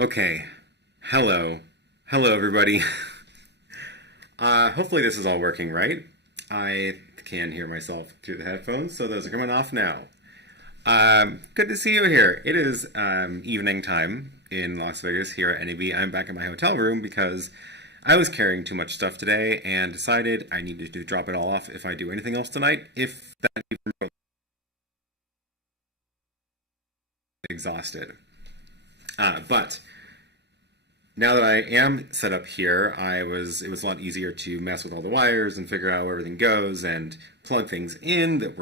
Okay, hello. Hello, everybody. Hopefully this is all working right. I can hear myself through the headphones, so those are coming off now. Good to see you here. It is evening time in Las Vegas here at NAB. I'm back in my hotel room because I was carrying too much stuff today and decided I needed to drop it all off if I do anything else tonight, if that even exhausted. But now that I am set up here, it was a lot easier to mess with all the wires and figure out where everything goes and plug things in that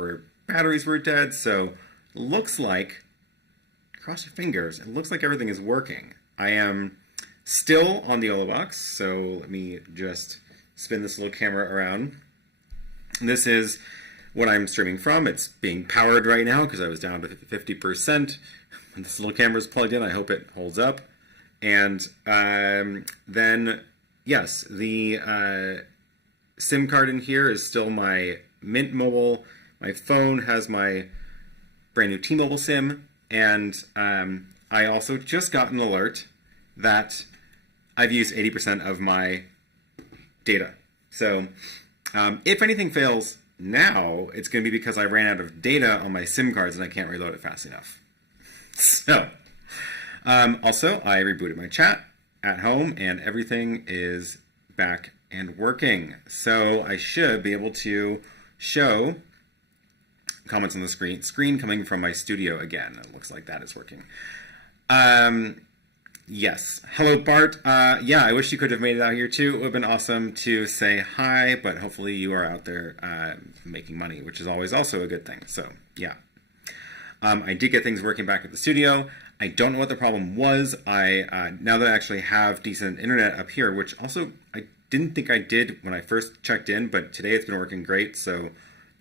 batteries were dead. So looks like, cross your fingers, it looks like everything is working. I am still on the YoloBox, so let me just spin this little camera around. This is what I'm streaming from. It's being powered right now because I was down to 50%. When this little camera is plugged in, I hope it holds up. And then, yes, the SIM card in here is still my Mint Mobile. My phone has my brand new T-Mobile SIM. And I also just got an alert that I've used 80% of my data. So if anything fails now, it's going to be because I ran out of data on my SIM cards and I can't reload it fast enough. So, also, I rebooted my chat at home and everything is back and working. So I should be able to show comments on the screen coming from my studio again. It looks like that is working. Yes. Hello, Bart. Yeah, I wish you could have made it out here too. It would have been awesome to say hi, but hopefully you are out there making money, which is always also a good thing. So, yeah. I did get things working back at the studio. I don't know what the problem was. Now that I actually have decent internet up here, which also I didn't think I did when I first checked in, but today it's been working great. So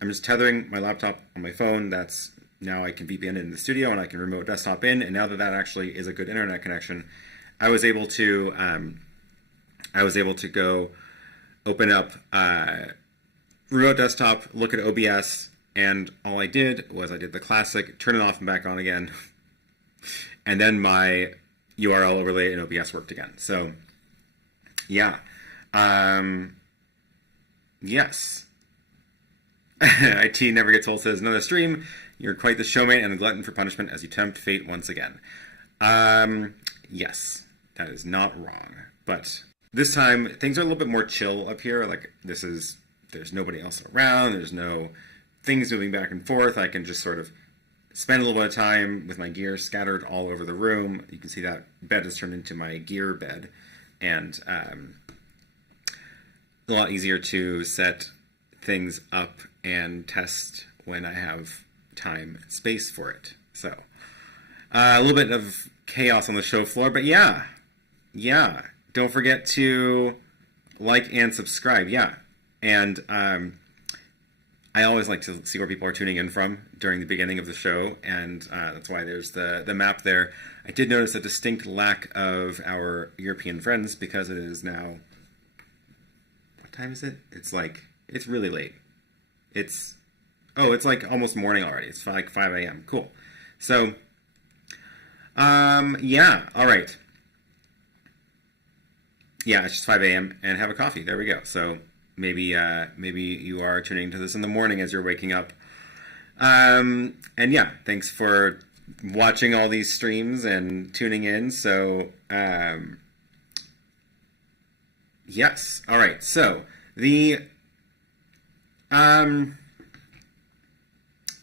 I'm just tethering my laptop on my phone. Now I can VPN in the studio and I can remote desktop in. And now that that actually is a good internet connection, I was able to go open up remote desktop, look at OBS. And all I did was I did the classic, turn it off and back on again. And then my URL overlay in OBS worked again. So, yeah. Yes. IT Never Gets Old says, another stream. You're quite the showman and a glutton for punishment as you tempt fate once again. Yes, that is not wrong. But this time, things are a little bit more chill up here. Like, there's nobody else around. There's no things moving back and forth. I can just sort of spend a little bit of time with my gear scattered all over the room. You can see that bed has turned into my gear bed, and a lot easier to set things up and test when I have time and space for it. So a little bit of chaos on the show floor, but yeah, don't forget to like and subscribe. And I always like to see where people are tuning in from during the beginning of the show, and that's why there's the map there. I did notice a distinct lack of our European friends because it is now, what time is it? It's really late. It's like almost morning already. It's like 5 a.m. Cool. So, yeah, all right. Yeah, it's just 5 a.m. and have a coffee. There we go. So, maybe you are tuning to this in the morning as you're waking up. And yeah, thanks for watching all these streams and tuning in. So, yes. All right. So, the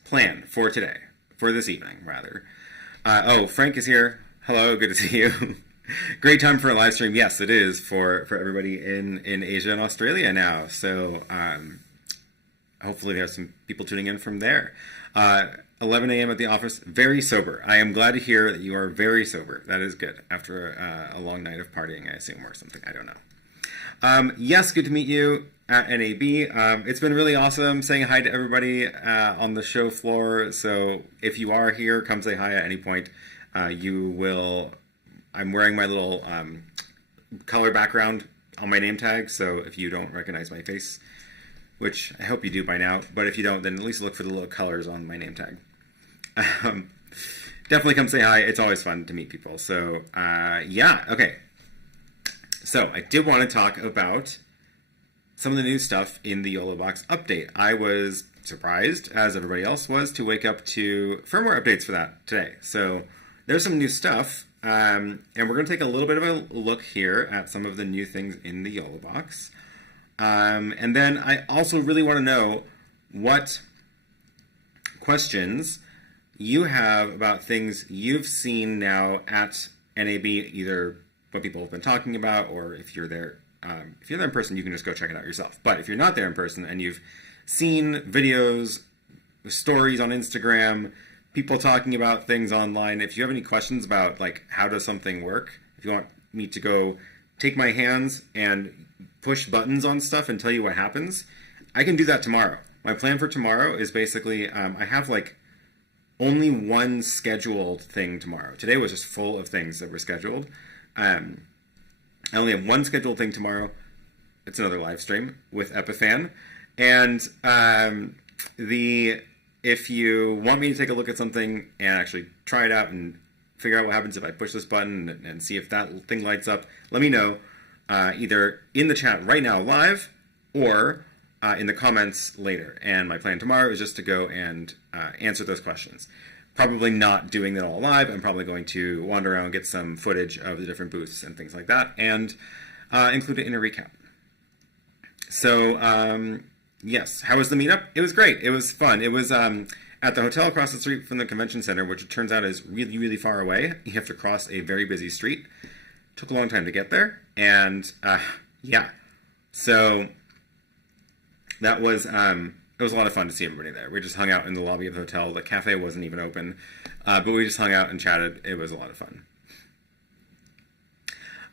plan for today, for this evening, rather. Oh, Frank is here. Hello, good to see you. Great time for a live stream. Yes, it is for everybody in Asia and Australia now. So hopefully there's some people tuning in from there. 11 a.m. at the office. Very sober. I am glad to hear that you are very sober. That is good. After a long night of partying, I assume, or something. I don't know. Yes, good to meet you at NAB. It's been really awesome saying hi to everybody on the show floor. So if you are here, come say hi at any point. I'm wearing my little color background on my name tag, so if you don't recognize my face, which I hope you do by now, but if you don't, then at least look for the little colors on my name tag. definitely come say hi. It's always fun to meet people. So, yeah, okay. So, I did want to talk about some of the new stuff in the YoloBox update. I was surprised, as everybody else was, to wake up to firmware updates for that today. So, there's some new stuff, and we're going to take a little bit of a look here at some of the new things in the YoloBox. And then I also really want to know what questions you have about things you've seen now at NAB, either what people have been talking about, or if you're there in person, you can just go check it out yourself. But if you're not there in person and you've seen videos, stories on Instagram, people talking about things online, if you have any questions about like how does something work, if you want me to go take my hands and push buttons on stuff and tell you what happens, I can do that tomorrow. My plan for tomorrow is basically I have like only one scheduled thing tomorrow. Today was just full of things that were scheduled. I only have one scheduled thing tomorrow. It's another live stream with Epiphan. And if you want me to take a look at something and actually try it out and figure out what happens if I push this button and see if that thing lights up, let me know either in the chat right now live or in the comments later. And my plan tomorrow is just to go and answer those questions. Probably not doing that all live. I'm probably going to wander around, get some footage of the different booths and things like that, and include it in a recap. So, yes, how was the meetup? It was great. It was fun. It was at the hotel across the street from the convention center, which it turns out is really, really far away. You have to cross a very busy street. Took a long time to get there, and yeah. So that was it was a lot of fun to see everybody there. We just hung out in the lobby of the hotel. The cafe wasn't even open, but we just hung out and chatted. It was a lot of fun.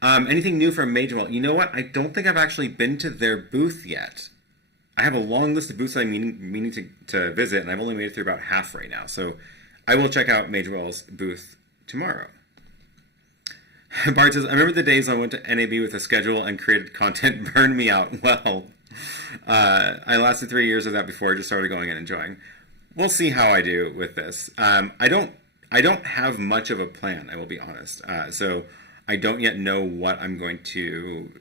Anything new from Majorwell? You know what? I don't think I've actually been to their booth yet. I have a long list of booths I'm meaning to visit, and I've only made it through about half right now. So I will check out Majorwell's booth tomorrow. Bart says, I remember the days I went to NAB with a schedule and created content burned me out. Well, I lasted 3 years of that before I just started going and enjoying. We'll see how I do with this. I don't have much of a plan, I will be honest. So I don't yet know what I'm going to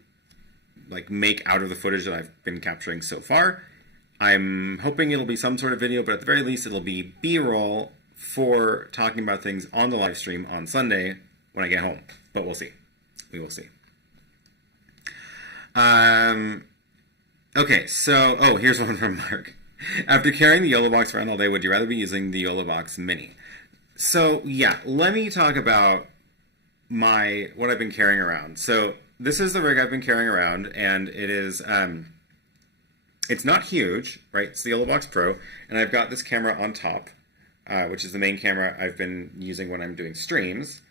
like make out of the footage that I've been capturing so far. I'm hoping it'll be some sort of video, but at the very least it'll be B-roll for talking about things on the live stream on Sunday when I get home. But we'll see. We will see. Okay, so, here's one from Mark. After carrying the YoloBox around all day, would you rather be using the YoloBox Mini? So, yeah, let me talk about what I've been carrying around. So, this is the rig I've been carrying around, and it is, it's not huge, right? It's the YoloBox Pro, and I've got this camera on top, which is the main camera I've been using when I'm doing streams.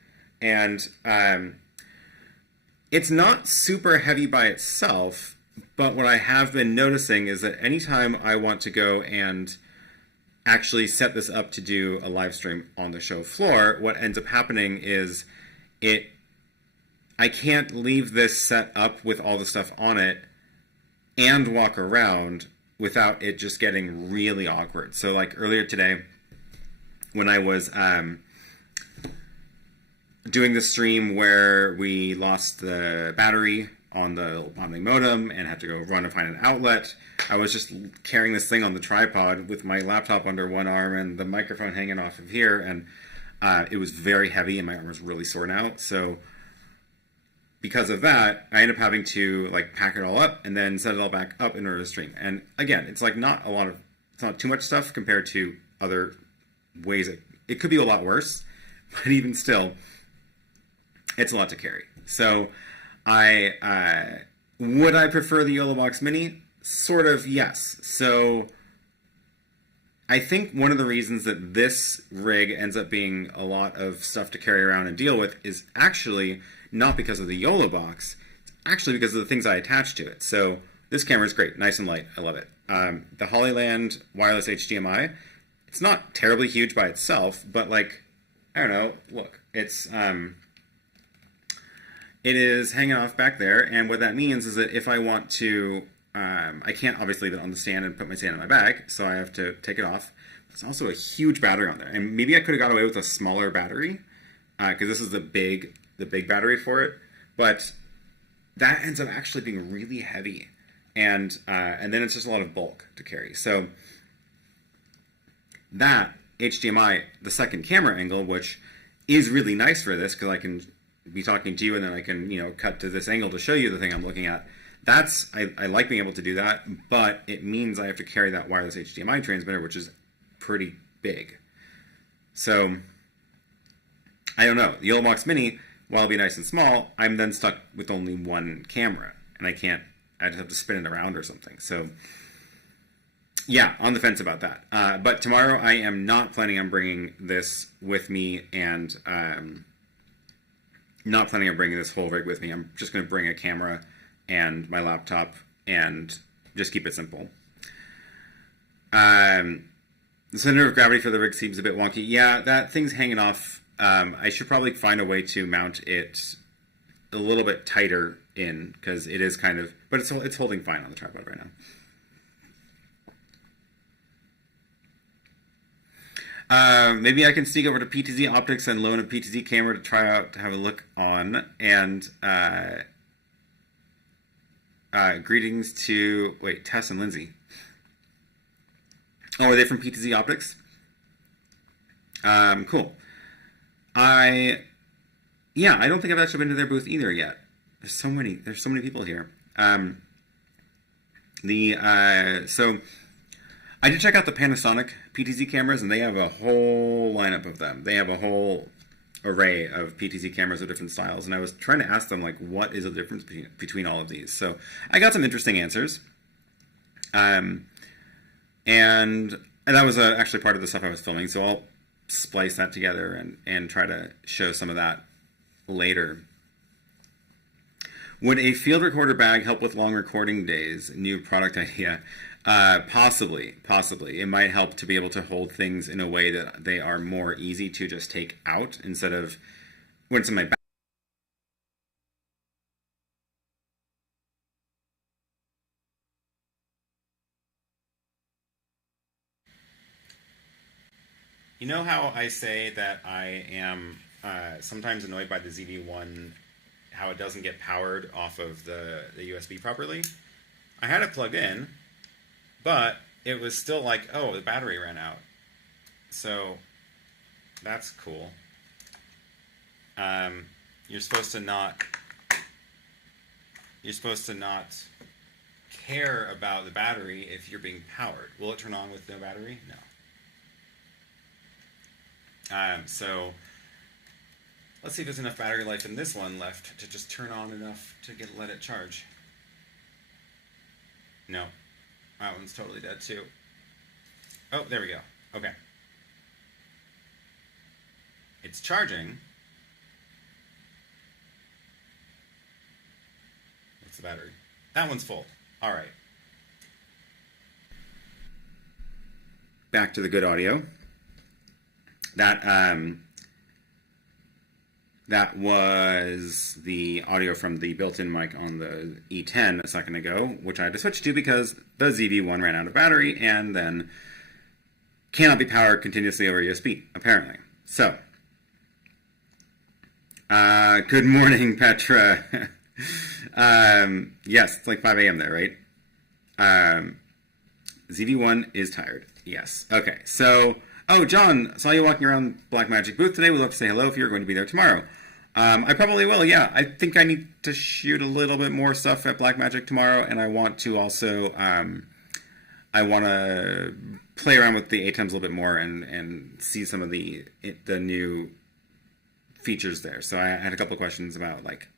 And it's not super heavy by itself, but what I have been noticing is that anytime I want to go and actually set this up to do a live stream on the show floor, what ends up happening is I can't leave this set up with all the stuff on it and walk around without it just getting really awkward. So like earlier today, when I was doing the stream where we lost the battery on the modem and had to go run and find an outlet, I was just carrying this thing on the tripod with my laptop under one arm and the microphone hanging off of here, and it was very heavy and my arm was really sore now. So because of that, I ended up having to like pack it all up and then set it all back up in order to stream. And again, it's like it's not too much stuff compared to other ways. It could be a lot worse, but even still, it's a lot to carry. So would I prefer the YoloBox Mini? Sort of, yes. So I think one of the reasons that this rig ends up being a lot of stuff to carry around and deal with is actually not because of the YoloBox. It's actually because of the things I attach to it. So this camera is great, nice and light. I love it. The Hollyland wireless HDMI, it's not terribly huge by itself, but like, I don't know, look, it is hanging off back there, and what that means is that if I want to, I can't obviously leave it on the stand and put my stand in my bag, so I have to take it off. There's also a huge battery on there, and maybe I could have got away with a smaller battery because this is the big battery for it, but that ends up actually being really heavy, and then it's just a lot of bulk to carry. So that HDMI, the second camera angle, which is really nice for this because I can be talking to you and then I can, you know, cut to this angle to show you the thing I'm looking at. That's, I like being able to do that, but it means I have to carry that wireless HDMI transmitter, which is pretty big. So I don't know. The YoloBox Mini, while it'll be nice and small, I'm then stuck with only one camera, and I just have to spin it around or something. So yeah, on the fence about that. But tomorrow I am not planning on bringing this with me, and not planning on bringing this whole rig with me. I'm just going to bring a camera and my laptop and just keep it simple. The center of gravity for the rig seems a bit wonky. Yeah, that thing's hanging off. I should probably find a way to mount it a little bit tighter in, because it is kind of, but it's holding fine on the tripod right now. Maybe I can sneak over to PTZ Optics and loan a PTZ camera to try out, to have a look on. And greetings to, wait, Tess and Lindsay. Oh, are they from PTZ Optics? Cool. Yeah, I don't think I've actually been to their booth either yet. There's so many people here. So I did check out the Panasonic PTZ cameras, and they have a whole lineup of them. They have a whole array of PTZ cameras of different styles, and I was trying to ask them, like, what is the difference between all of these? So I got some interesting answers. And that was actually part of the stuff I was filming, so I'll splice that together and try to show some of that later. Would a field recorder bag help with long recording days? New product idea. Possibly. It might help to be able to hold things in a way that they are more easy to just take out instead of when it's in my bag. You know how I say that I am sometimes annoyed by the ZV-1, how it doesn't get powered off of the USB properly? I had it plugged in, but it was still like, oh, the battery ran out. So that's cool. You're supposed to not care about the battery if you're being powered. Will it turn on with no battery? No. So let's see if there's enough battery life in this one left to just turn on enough to let it charge. No, that one's totally dead too. Oh, there we go. Okay. It's charging. What's the battery? That one's full. All right. Back to the good audio. That was the audio from the built-in mic on the E10 a second ago, which I had to switch to because the ZV-1 ran out of battery and then cannot be powered continuously over USB, apparently. So, good morning, Petra. Yes, it's like 5 a.m. there, right? ZV-1 is tired. Yes. Okay, so... Oh, John, saw you walking around Blackmagic booth today. We'd love to say hello if you're going to be there tomorrow. I probably will, yeah. I think I need to shoot a little bit more stuff at Blackmagic tomorrow, and I want to also, I want to play around with the ATEMs a little bit more and see some of the new features there. So I had a couple of questions about, like,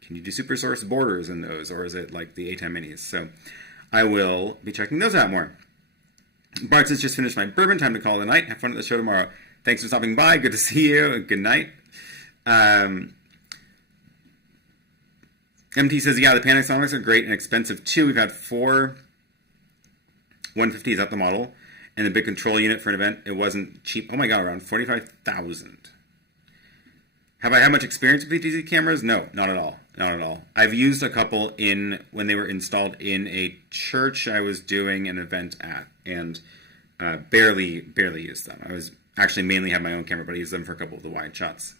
can you do super source borders in those, or is it like the ATEM Minis? So I will be checking those out more. Bart says, just finished my bourbon, time to call it a night. Have fun at the show tomorrow. Thanks for stopping by. Good to see you. And good night. MT says, yeah, the Panasonics are great and expensive too. We've had 4 150s at the model, and the big control unit for an event. It wasn't cheap. Oh my god, around 45,000. Have I had much experience with PTZ cameras? No, not at all. Not at all. I've used a couple when they were installed in a church I was doing an event at, and barely used them. I was actually mainly had my own camera, but I used them for a couple of the wide shots.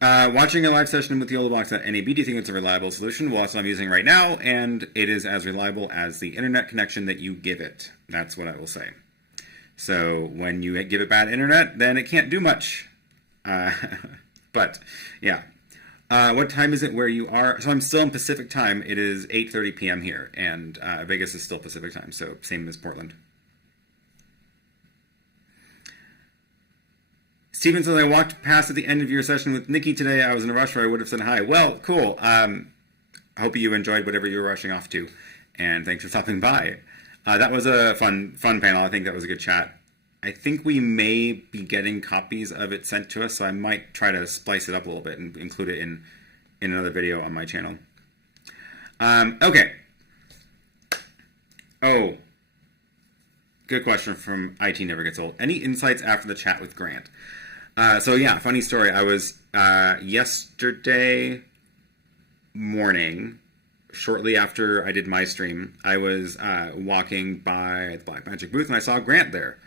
Watching a live session with YoloBox at NAB, do you think it's a reliable solution? Well, that's what I'm using right now, and it is as reliable as the internet connection that you give it. That's what I will say. So when you give it bad internet, then it can't do much. But, yeah. What time is it where you are? So I'm still in Pacific time. It is 8:30 p.m. here, and Vegas is still Pacific time, so same as Portland. Steven says, I walked past at the end of your session with Nikki today. I was in a rush where I would have said hi. Well, cool. I hope you enjoyed whatever you were rushing off to, and thanks for stopping by. That was a fun panel. I think that was a good chat. I think we may be getting copies of it sent to us, so I might try to splice it up a little bit and include it in another video on my channel. Okay. Oh. Good question from IT Never Gets Old. Any insights after the chat with Grant? So yeah, funny story. I was yesterday morning, shortly after I did my stream, I was walking by the Blackmagic booth and I saw Grant there.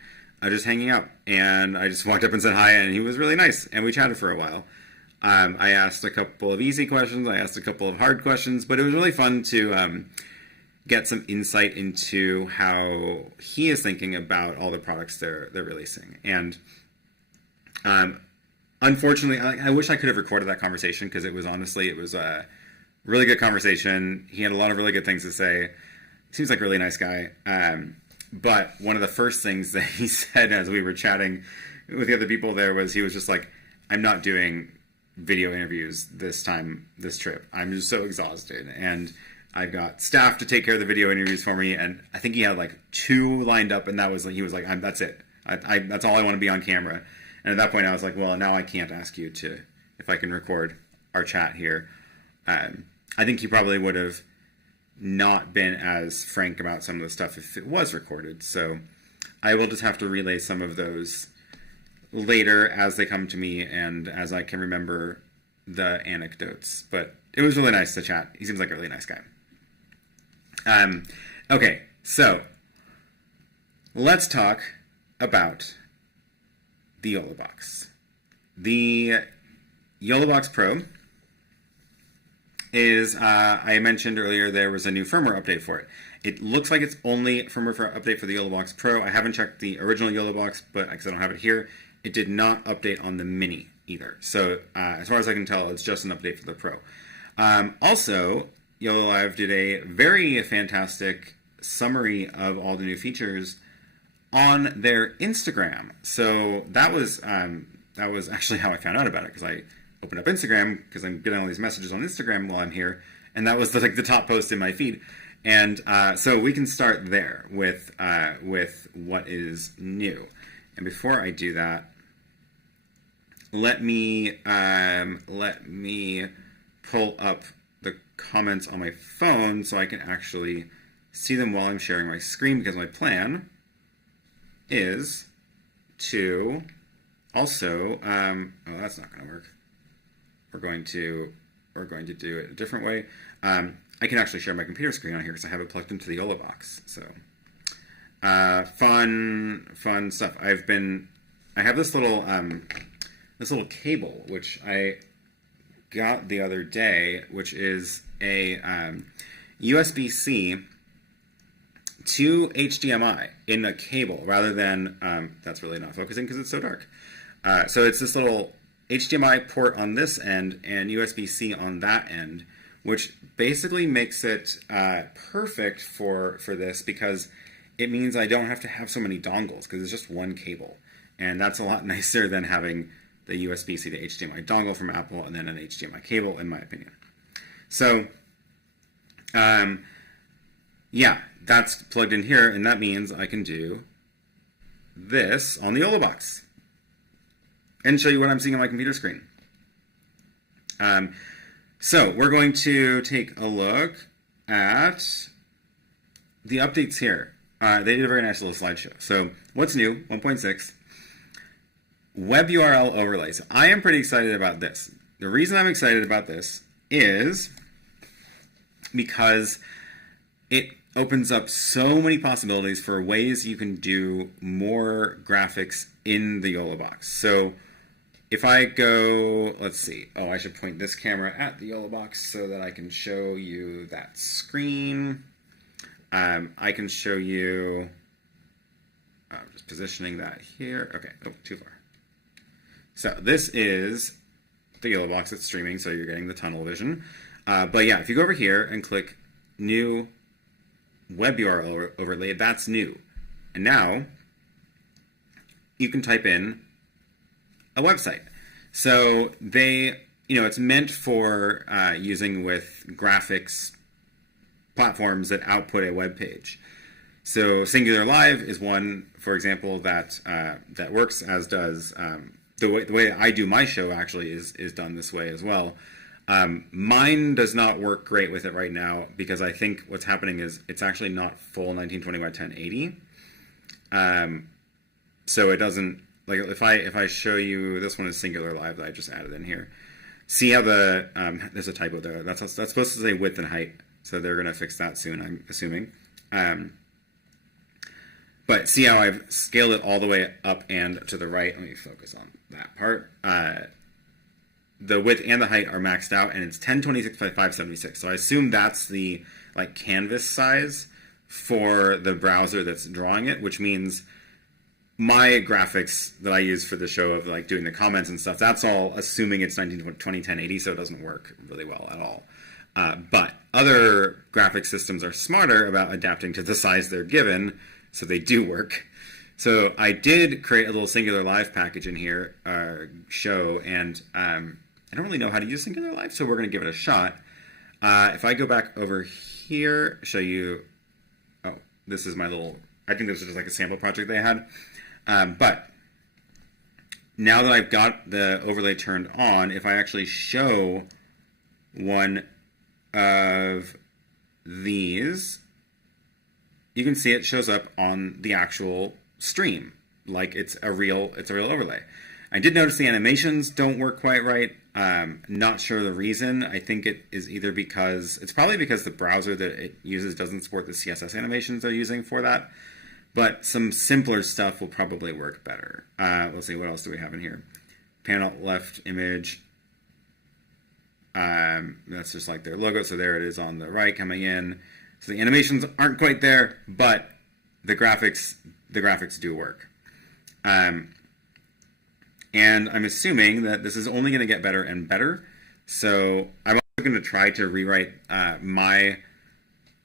Just hanging out, and I just walked up and said hi, and he was really nice, and we chatted for a while. I asked a couple of easy questions, I asked a couple of hard questions, but it was really fun to get some insight into how he is thinking about all the products they're releasing. And unfortunately, I wish I could have recorded that conversation, because it was a really good conversation. He had a lot of really good things to say. Seems like a really nice guy. But one of the first things that he said as we were chatting with the other people there was, he was just like, I'm not doing video interviews this trip. I'm just so exhausted. And I've got staff to take care of the video interviews for me. And I think he had like 2 lined up, and he was like, that's it. That's all I want to be on camera. And at that point I was like, well, now I can't ask you if I can record our chat here. I think he probably would have not been as frank about some of the stuff if it was recorded. So I will just have to relay some of those later as they come to me and as I can remember the anecdotes. But it was really nice to chat. He seems like a really nice guy. Okay, so let's talk about the YoloBox. The YoloBox Pro is, I mentioned earlier, there was a new firmware update for it. It looks like it's only firmware update for the YoloBox Pro. I haven't checked the original YoloBox, but because I don't have it here, it did not update on the Mini either. So as far as I can tell, it's just an update for the Pro. Also, Yololiv did a very fantastic summary of all the new features on their Instagram. So that was actually how I found out about it, because I opened up Instagram because I'm getting all these messages on Instagram while I'm here, and that was the top post in my feed. And so we can start there with what is new. And before I do that, let me pull up the comments on my phone so I can actually see them while I'm sharing my screen, because my plan is to also oh, that's not going to work. We're going to do it a different way. I can actually share my computer screen on here because I have it plugged into the YoloBox. So fun stuff. I have this little cable which I got the other day, which is a USB-C to HDMI in a cable rather than that's really not focusing because it's so dark. So it's this little HDMI port on this end and USB-C on that end, which basically makes it perfect for this, because it means I don't have to have so many dongles because it's just one cable. And that's a lot nicer than having the USB-C to HDMI dongle from Apple and then an HDMI cable, in my opinion. So, yeah, that's plugged in here, and that means I can do this on the YoloBox and show you what I'm seeing on my computer screen. So we're going to take a look at the updates here. They did a very nice little slideshow. So what's new? 1.6. Web URL overlays. I am pretty excited about this. The reason I'm excited about this is because it opens up so many possibilities for ways you can do more graphics in the YoloBox. So if I go, let's see, oh, I should point this camera at the YoloBox so that I can show you that screen. I can show you, I'm just positioning that here. Okay, oh, too far. So this is the YoloBox that's streaming, so you're getting the tunnel vision. But yeah, if you go over here and click New Web URL Overlay, that's new. And now you can type in a website. So it's meant for using with graphics platforms that output a web page. So Singular Live is one, for example, that works, as does the way I do my show. Actually, is done this way as well. Mine does not work great with it right now because I think what's happening is it's actually not full 1920 by 1080. So it doesn't, like, if I show you, this one is Singular Live that I just added in here. See how there's a typo there. That's supposed to say width and height. So they're going to fix that soon, I'm assuming. But see how I've scaled it all the way up and to the right. Let me focus on that part. The width and the height are maxed out, and it's 1026 by 576. So I assume that's the canvas size for the browser that's drawing it, which means my graphics that I use for the show of doing the comments and stuff, that's all assuming it's 1920 1080, so it doesn't work really well at all. But other graphic systems are smarter about adapting to the size they're given, so they do work. So I did create a little Singular Live package in here, show, and I don't really know how to use Singular Live, so we're going to give it a shot. If I go back over here, show you, oh, this is my little, I think this was just a sample project they had. But now that I've got the overlay turned on, if I actually show one of these, you can see it shows up on the actual stream like it's a real overlay. I did notice the animations don't work quite right. Not sure the reason. I think it is either because it's probably because the browser that it uses doesn't support the CSS animations they're using for that. But some simpler stuff will probably work better. Let's see, what else do we have in here? Panel left image. That's just like their logo, so there it is on the right coming in. So the animations aren't quite there, but the graphics do work. And I'm assuming that this is only going to get better and better. So I'm also going to try to rewrite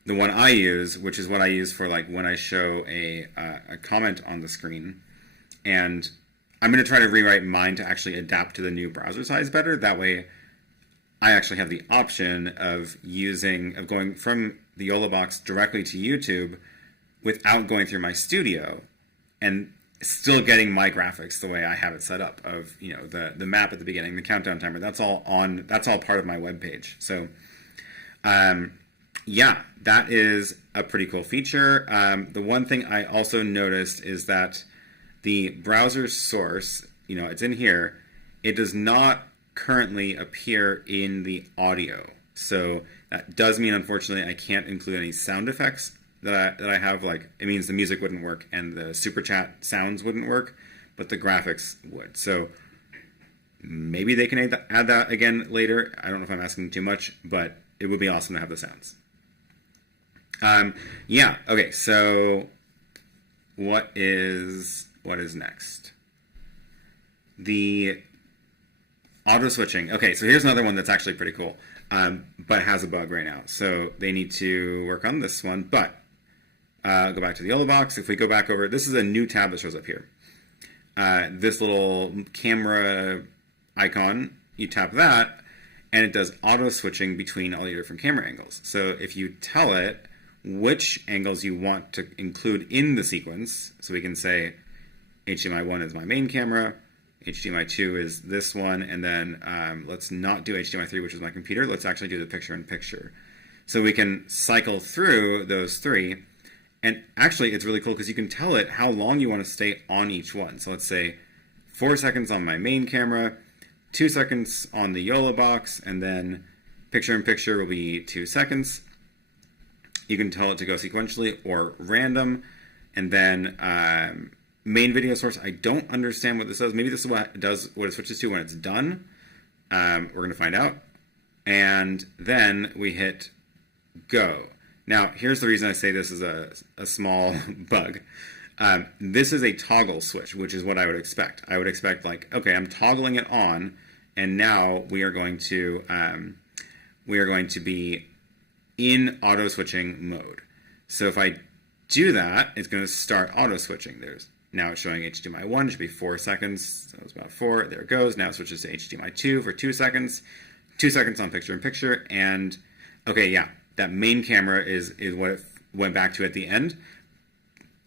the one I use, which is what I use for when I show a comment on the screen. And I'm going to try to rewrite mine to actually adapt to the new browser size better. That way I actually have the option of going from the YoloBox directly to YouTube without going through my studio and still getting my graphics the way I have it set up of, the map at the beginning, the countdown timer, that's all part of my web page. So, yeah, that is a pretty cool feature. The one thing I also noticed is that the browser source, it's in here, it does not currently appear in the audio. So that does mean, unfortunately, I can't include any sound effects that I have. It means the music wouldn't work and the super chat sounds wouldn't work, but the graphics would. So maybe they can add that again later. I don't know if I'm asking too much, but it would be awesome to have the sounds. Yeah, okay, so what is next? The auto switching. Okay, so here's another one that's actually pretty cool, but has a bug right now. So they need to work on this one, but go back to the YoloBox. If we go back over, this is a new tab that shows up here. This little camera icon, you tap that, and it does auto switching between all your different camera angles. So if you tell it which angles you want to include in the sequence, so we can say HDMI 1 is my main camera, HDMI 2 is this one, and then let's not do HDMI 3, which is my computer. Let's actually do the picture-in-picture. So we can cycle through those three, and actually it's really cool because you can tell it how long you want to stay on each one. So let's say 4 seconds on my main camera, 2 seconds on the YoloBox, and then picture-in-picture will be 2 seconds. you can tell it to go sequentially or random. And then main video source, I don't understand what this does. Maybe this is what it switches to when it's done. We're going to find out. And then we hit go. Now, here's the reason I say this is a small bug. This is a toggle switch, which is what I would expect. I would expect, like, okay, I'm toggling it on, and now we are going to be in auto switching mode. So if I do that, it's going to start auto switching. Now it's showing HDMI 1, it should be 4 seconds. So it's about 4. There it goes. Now it switches to HDMI 2 for 2 seconds. 2 seconds on picture-in-picture. And, okay, yeah, that main camera is what it went back to at the end.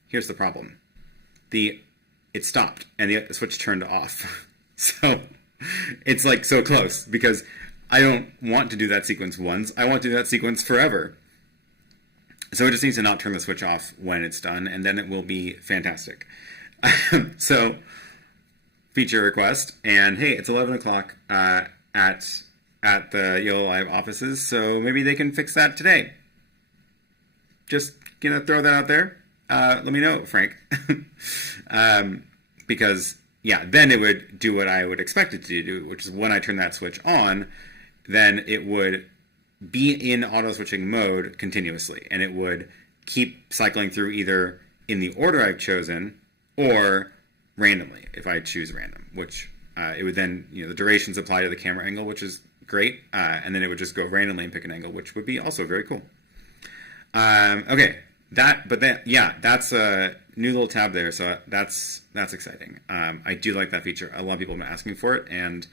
Here's the problem. It stopped, and the switch turned off. So it's like so close, because I don't want to do that sequence once. I want to do that sequence forever. So it just needs to not turn the switch off when it's done, and then it will be fantastic. So, feature request, and hey, it's 11 o'clock at the Yololiv offices, so maybe they can fix that today. Just gonna throw that out there. Let me know, Frank. Because, yeah, then it would do what I would expect it to do, which is when I turn that switch on, then it would be in auto switching mode continuously, and it would keep cycling through either in the order I've chosen or randomly if I choose random, which it would then, the durations apply to the camera angle, which is great, and then it would just go randomly and pick an angle, which would be also very cool. Okay, that's a new little tab there, so that's exciting. I do like that feature. A lot of people have been asking for it, and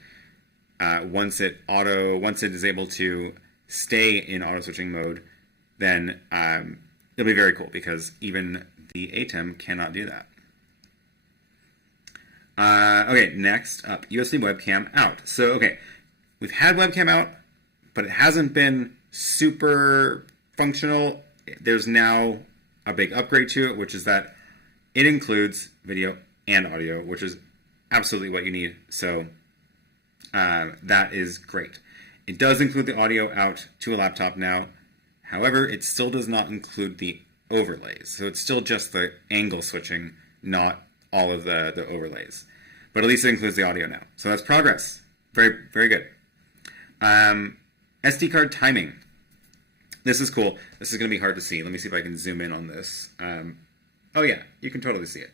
once it is able to stay in auto switching mode, then it'll be very cool, because even the ATEM cannot do that. Okay, next up, USB webcam out. So, okay, we've had webcam out, but it hasn't been super functional. There's now a big upgrade to it, which is that it includes video and audio, which is absolutely what you need. So that is great. It does include the audio out to a laptop now. However, it still does not include the overlays. So it's still just the angle switching, not all of the overlays. But at least it includes the audio now. So that's progress. Very, very good. SD card timing. This is cool. This is going to be hard to see. Let me see if I can zoom in on this. Oh yeah, you can totally see it.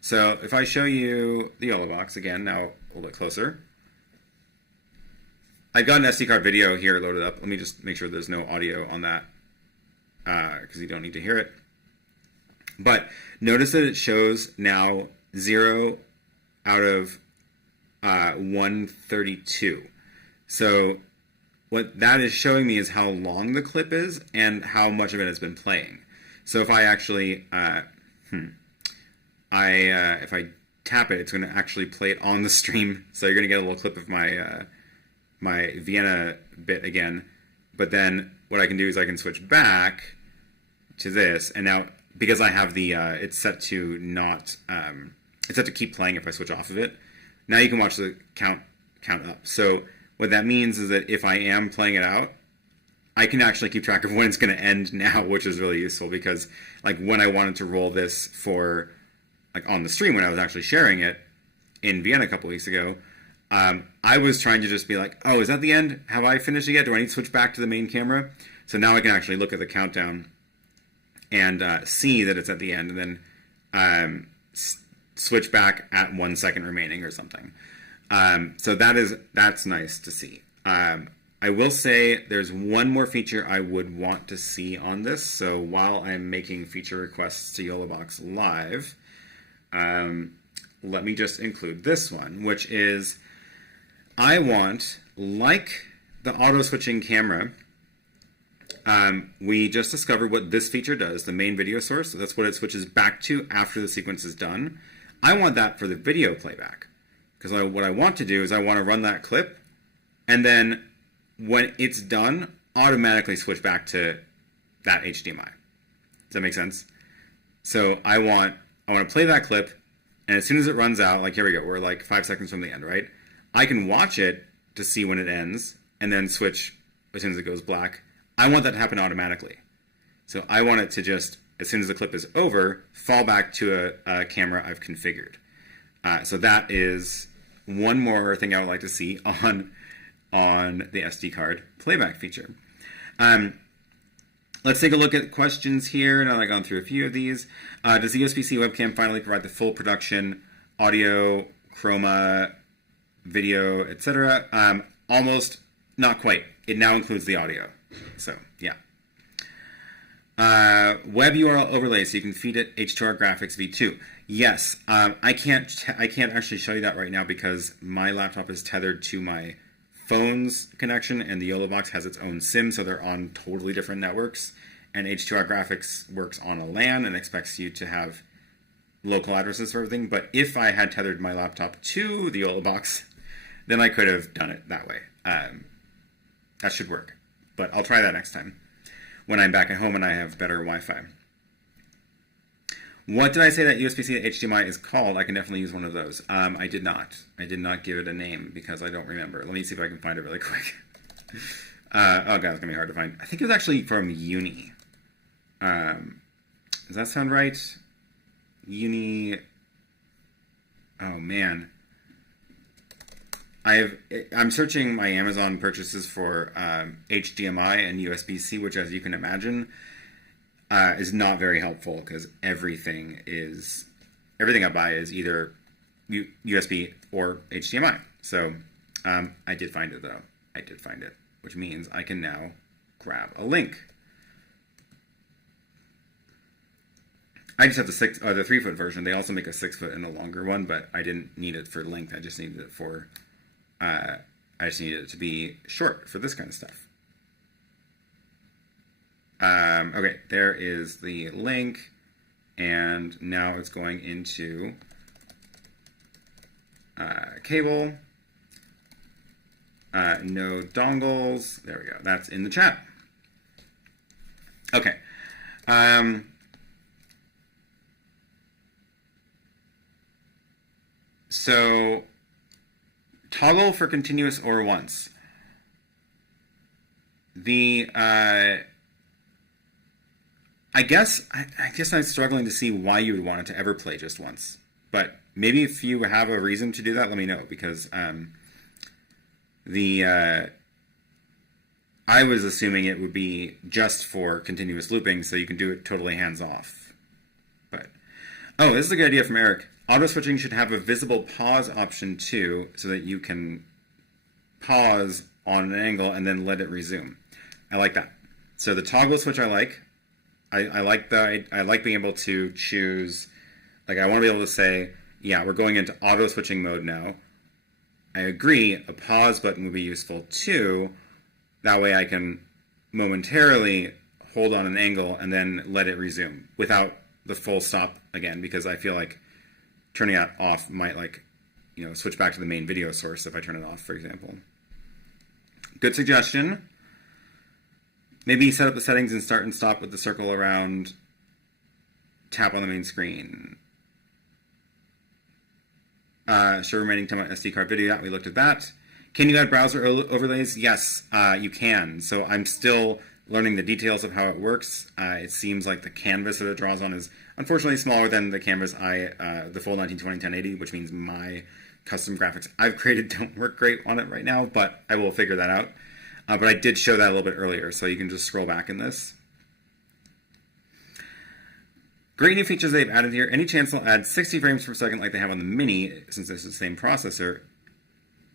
So if I show you the YoloBox again, now a little bit closer. I've got an SD card video here loaded up. Let me just make sure there's no audio on that, because you don't need to hear it. But notice that it shows now 0 out of 132. So what that is showing me is how long the clip is and how much of it has been playing. So if I actually, if I tap it, it's going to actually play it on the stream. So you're going to get a little clip of my my Vienna bit again. But then what I can do is I can switch back to this, and now because I have the it's set to not it's set to keep playing if I switch off of it. Now you can watch the count up. So what that means is that if I am playing it out, I can actually keep track of when it's going to end now, which is really useful, because like when I wanted to roll this for like on the stream when I was actually sharing it in Vienna a couple weeks ago, I was trying to just be like, oh, is that the end? Have I finished it yet? Do I need to switch back to the main camera? So now I can actually look at the countdown and see that it's at the end, and then switch back at 1 second remaining or something. So that's nice to see. I will say there's one more feature I would want to see on this. So while I'm making feature requests to YoloBox Live, let me just include this one, which is I want, like the auto switching camera, we just discovered what this feature does, the main video source. So that's what it switches back to after the sequence is done. I want that for the video playback. Because what I want to do is I want to run that clip, and then when it's done, automatically switch back to that HDMI. Does that make sense? So I want to play that clip, and as soon as it runs out, like here we go, we're like 5 seconds from the end, right? I can watch it to see when it ends, and then switch as soon as it goes black. I want that to happen automatically. So I want it to just, as soon as the clip is over, fall back to a camera I've configured. So that is one more thing I would like to see on the SD card playback feature. Let's take a look at questions here. Now that I've gone through a few of these. Does the USB-C webcam finally provide the full production audio, chroma, video, etc.? Almost, not quite. It now includes the audio. So, yeah. Web URL overlay, so you can feed it H2R graphics v2. Yes, I can't actually show you that right now because my laptop is tethered to my phone's connection, and the YoloBox has its own SIM, so they're on totally different networks. And H2R graphics works on a LAN and expects you to have local addresses for everything. But if I had tethered my laptop to the YoloBox, then I could have done it that way. That should work. But I'll try that next time when I'm back at home and I have better Wi-Fi. What did I say that USB-C to HDMI is called? I can definitely use one of those. I did not. I did not give it a name because I don't remember. Let me see if I can find it really quick. Oh god, it's going to be hard to find. I think it was actually from Uni. Does that sound right? Uni... Oh man. I'm searching my Amazon purchases for HDMI and USB-C, which, as you can imagine, is not very helpful because everything I buy is either USB or HDMI. So I did find it though. I did find it, which means I can now grab a link. I just have the 3-foot version. They also make a 6-foot and a longer one, but I didn't need it for length. I just needed it for I just needed it to be short for this kind of stuff. Okay, there is the link, and now it's going into cable, no dongles. There we go. That's in the chat. Okay. So toggle for continuous or once. I guess I'm struggling to see why you would want it to ever play just once. But maybe if you have a reason to do that, let me know, because I was assuming it would be just for continuous looping, so you can do it totally hands-off. But oh, this is a good idea from Eric. Auto switching should have a visible pause option too, so that you can pause on an angle and then let it resume. I like that. So the toggle switch I like. I like being able to choose, like I want to be able to say, yeah, we're going into auto switching mode now. I agree, a pause button would be useful too. That way I can momentarily hold on an angle and then let it resume without the full stop again, because I feel like turning that off might, like, you know, switch back to the main video source if I turn it off, for example. Good suggestion. Maybe set up the settings and start and stop with the circle around. Tap on the main screen. Show remaining time on SD card video. We looked at that. Can you add browser overlays? Yes, you can. So I'm still learning the details of how it works. It seems like the canvas that it draws on is unfortunately smaller than the canvas the full 1920 1080, which means my custom graphics I've created don't work great on it right now, but I will figure that out. But I did show that a little bit earlier, so you can just scroll back in this. Great new features they've added here. Any chance they'll add 60 frames per second like they have on the Mini, since it's the same processor?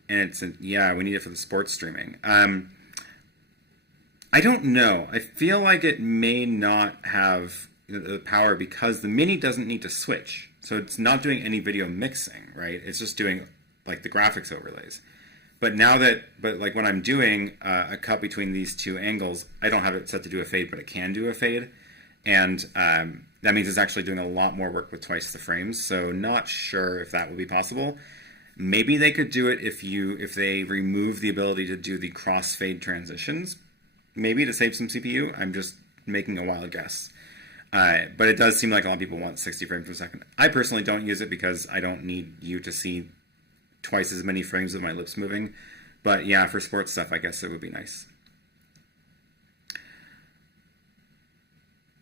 And it's, yeah, we need it for the sports streaming. I don't know. I feel like it may not have the power because the Mini doesn't need to switch. So it's not doing any video mixing, right? It's just doing like the graphics overlays. But now that, like when I'm doing a cut between these two angles, I don't have it set to do a fade, but it can do a fade. And that means it's actually doing a lot more work with twice the frames. So not sure if that will be possible. Maybe they could do it if they remove the ability to do the crossfade transitions. Maybe to save some CPU. I'm just making a wild guess. But it does seem like a lot of people want 60 frames per second. I personally don't use it because I don't need you to see twice as many frames of my lips moving. But yeah, for sports stuff, I guess it would be nice.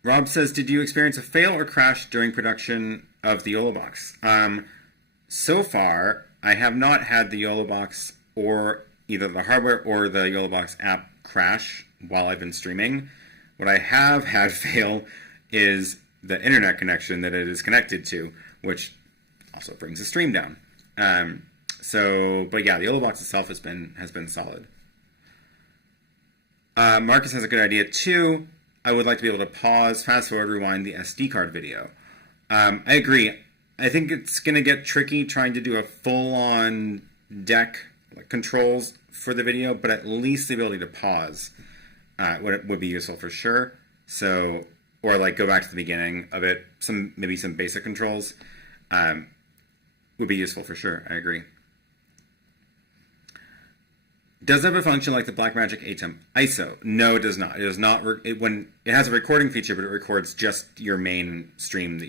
Rob says, did you experience a fail or crash during production of the YoloBox? So far, I have not had the YoloBox or either the hardware or the YoloBox app crash while I've been streaming. What I have had fail is the internet connection that it is connected to, which also brings the stream down. But yeah, the YoloBox itself has been solid. Marcus has a good idea too. I would like to be able to pause, fast forward, rewind the SD card video. I agree. I think it's going to get tricky trying to do a full-on deck controls for the video, but at least the ability to pause would be useful for sure. So, or like go back to the beginning of it. Maybe some basic controls would be useful for sure. I agree. Does it have a function like the Blackmagic ATEM ISO? No, it does not. It does not. When it has a recording feature, but it records just your main stream the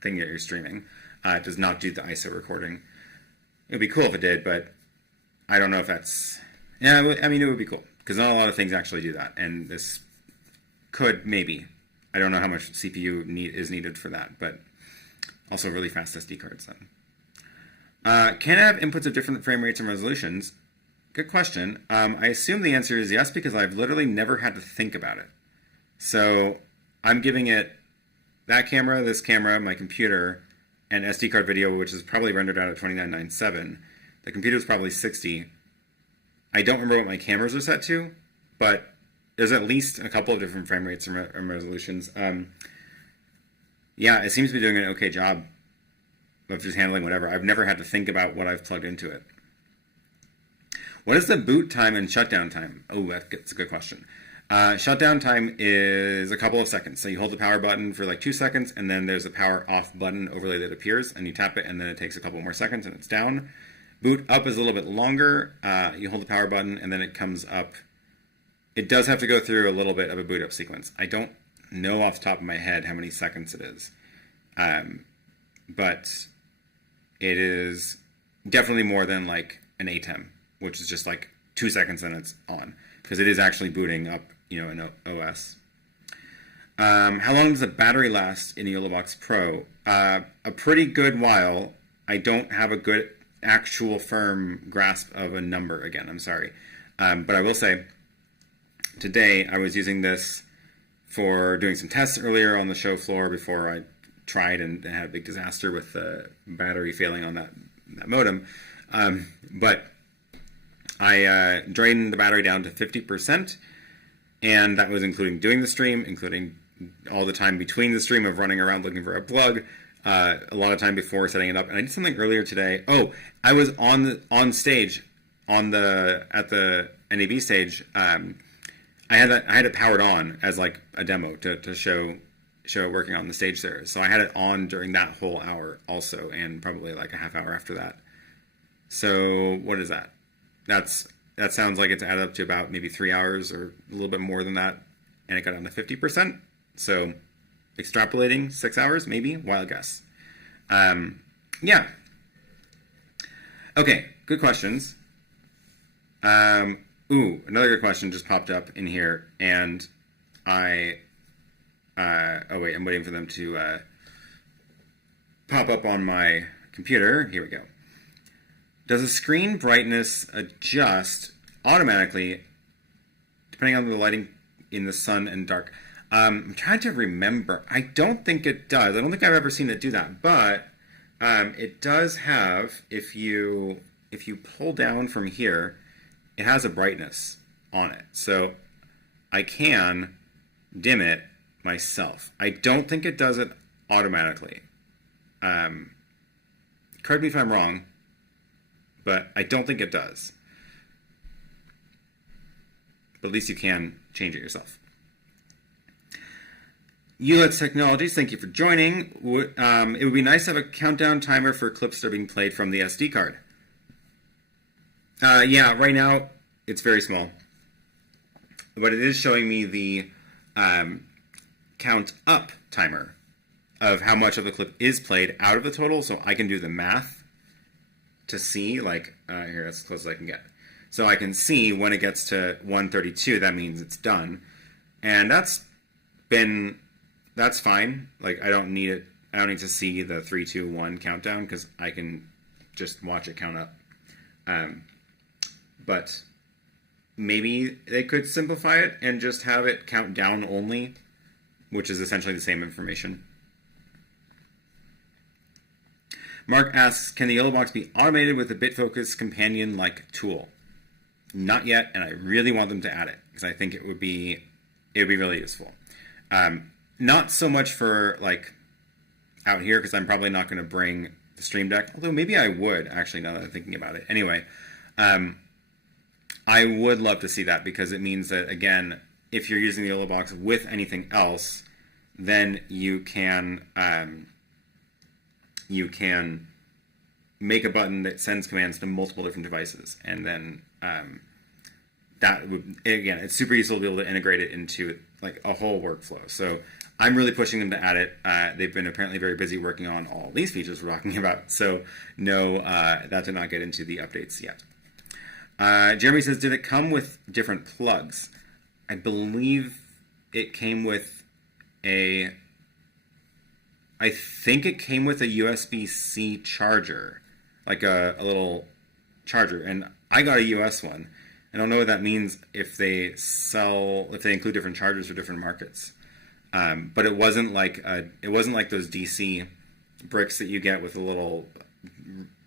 thing that you're streaming. It does not do the ISO recording. It would be cool if it did, but I don't know if that's. Yeah, I mean, it would be cool because not a lot of things actually do that, and this could maybe. I don't know how much CPU is needed for that, but also really fast SD cards. Then. Can I have inputs of different frame rates and resolutions? Good question. I assume the answer is yes because I've literally never had to think about it. So I'm giving it that camera, this camera, my computer, and SD card video, which is probably rendered out at 2997. The computer is probably 60. I don't remember what my cameras are set to, but there's at least a couple of different frame rates and resolutions. Yeah, it seems to be doing an okay job of just handling whatever. I've never had to think about what I've plugged into it. What is the boot time and shutdown time? Oh, that's a good question. Shutdown time is a couple of seconds. So you hold the power button for like 2 seconds, and then there's a power off button overlay that appears, and you tap it, and then it takes a couple more seconds, and it's down. Boot up is a little bit longer. You hold the power button, and then it comes up. It does have to go through a little bit of a boot up sequence. I don't know off the top of my head how many seconds it is. But it is definitely more than like an ATEM, which is just like 2 seconds and it's on, because it is actually booting up, an OS. How long does the battery last in a YoloBox Pro? A pretty good while. I don't have a good actual firm grasp of a number again, I'm sorry. But I will say, today I was using this for doing some tests earlier on the show floor before I tried and had a big disaster with the battery failing on that modem. But I drained the battery down to 50%, and that was including doing the stream, including all the time between the stream of running around looking for a plug, a lot of time before setting it up. And I did something earlier today. Oh, I was on stage at the NAB stage. I had it powered on as like a demo to show it working on the stage there. So I had it on during that whole hour also, and probably like a half hour after that. So what is that? That sounds like it's added up to about maybe 3 hours or a little bit more than that, and it got down to 50%. So extrapolating 6 hours, maybe, wild guess. Yeah. Okay, good questions. Another good question just popped up in here, and I'm waiting for them to pop up on my computer. Here we go. Does the screen brightness adjust automatically depending on the lighting in the sun and dark? I'm trying to remember. I don't think it does. I don't think I've ever seen it do that, but it does have, if you pull down from here, it has a brightness on it. So I can dim it myself. I don't think it does it automatically. Correct me if I'm wrong, but I don't think it does. But at least you can change it yourself. ULETS Technologies, thank you for joining. It would be nice to have a countdown timer for clips that are being played from the SD card. Yeah, right now it's very small. But it is showing me the count up timer of how much of the clip is played out of the total, so I can do the math to see, like, here, that's as close as I can get. So I can see when it gets to 132, that means it's done. And that's been that's fine. Like, I don't need it. I don't need to see the 3, 2, 1 countdown because I can just watch it count up. But maybe they could simplify it and just have it count down only, which is essentially the same information. Mark asks, can the YoloBox be automated with a BitFocus companion-like tool? Not yet, and I really want them to add it because I think it would be really useful. Not so much for like out here because I'm probably not going to bring the Stream Deck, although maybe I would actually now that I'm thinking about it. Anyway, I would love to see that because it means that, again, if you're using the YoloBox with anything else, then you can make a button that sends commands to multiple different devices, and then that would, again, it's super useful to be able to integrate it into like a whole workflow. So I'm really pushing them to add it. They've been apparently very busy working on all these features we're talking about. So no, that did not get into the updates yet. Jeremy says, did it come with different plugs? I believe it came with I think it came with a USB-C charger, like a little charger. And I got a US one. I don't know what that means if they include different chargers for different markets. But it wasn't like those DC bricks that you get with a little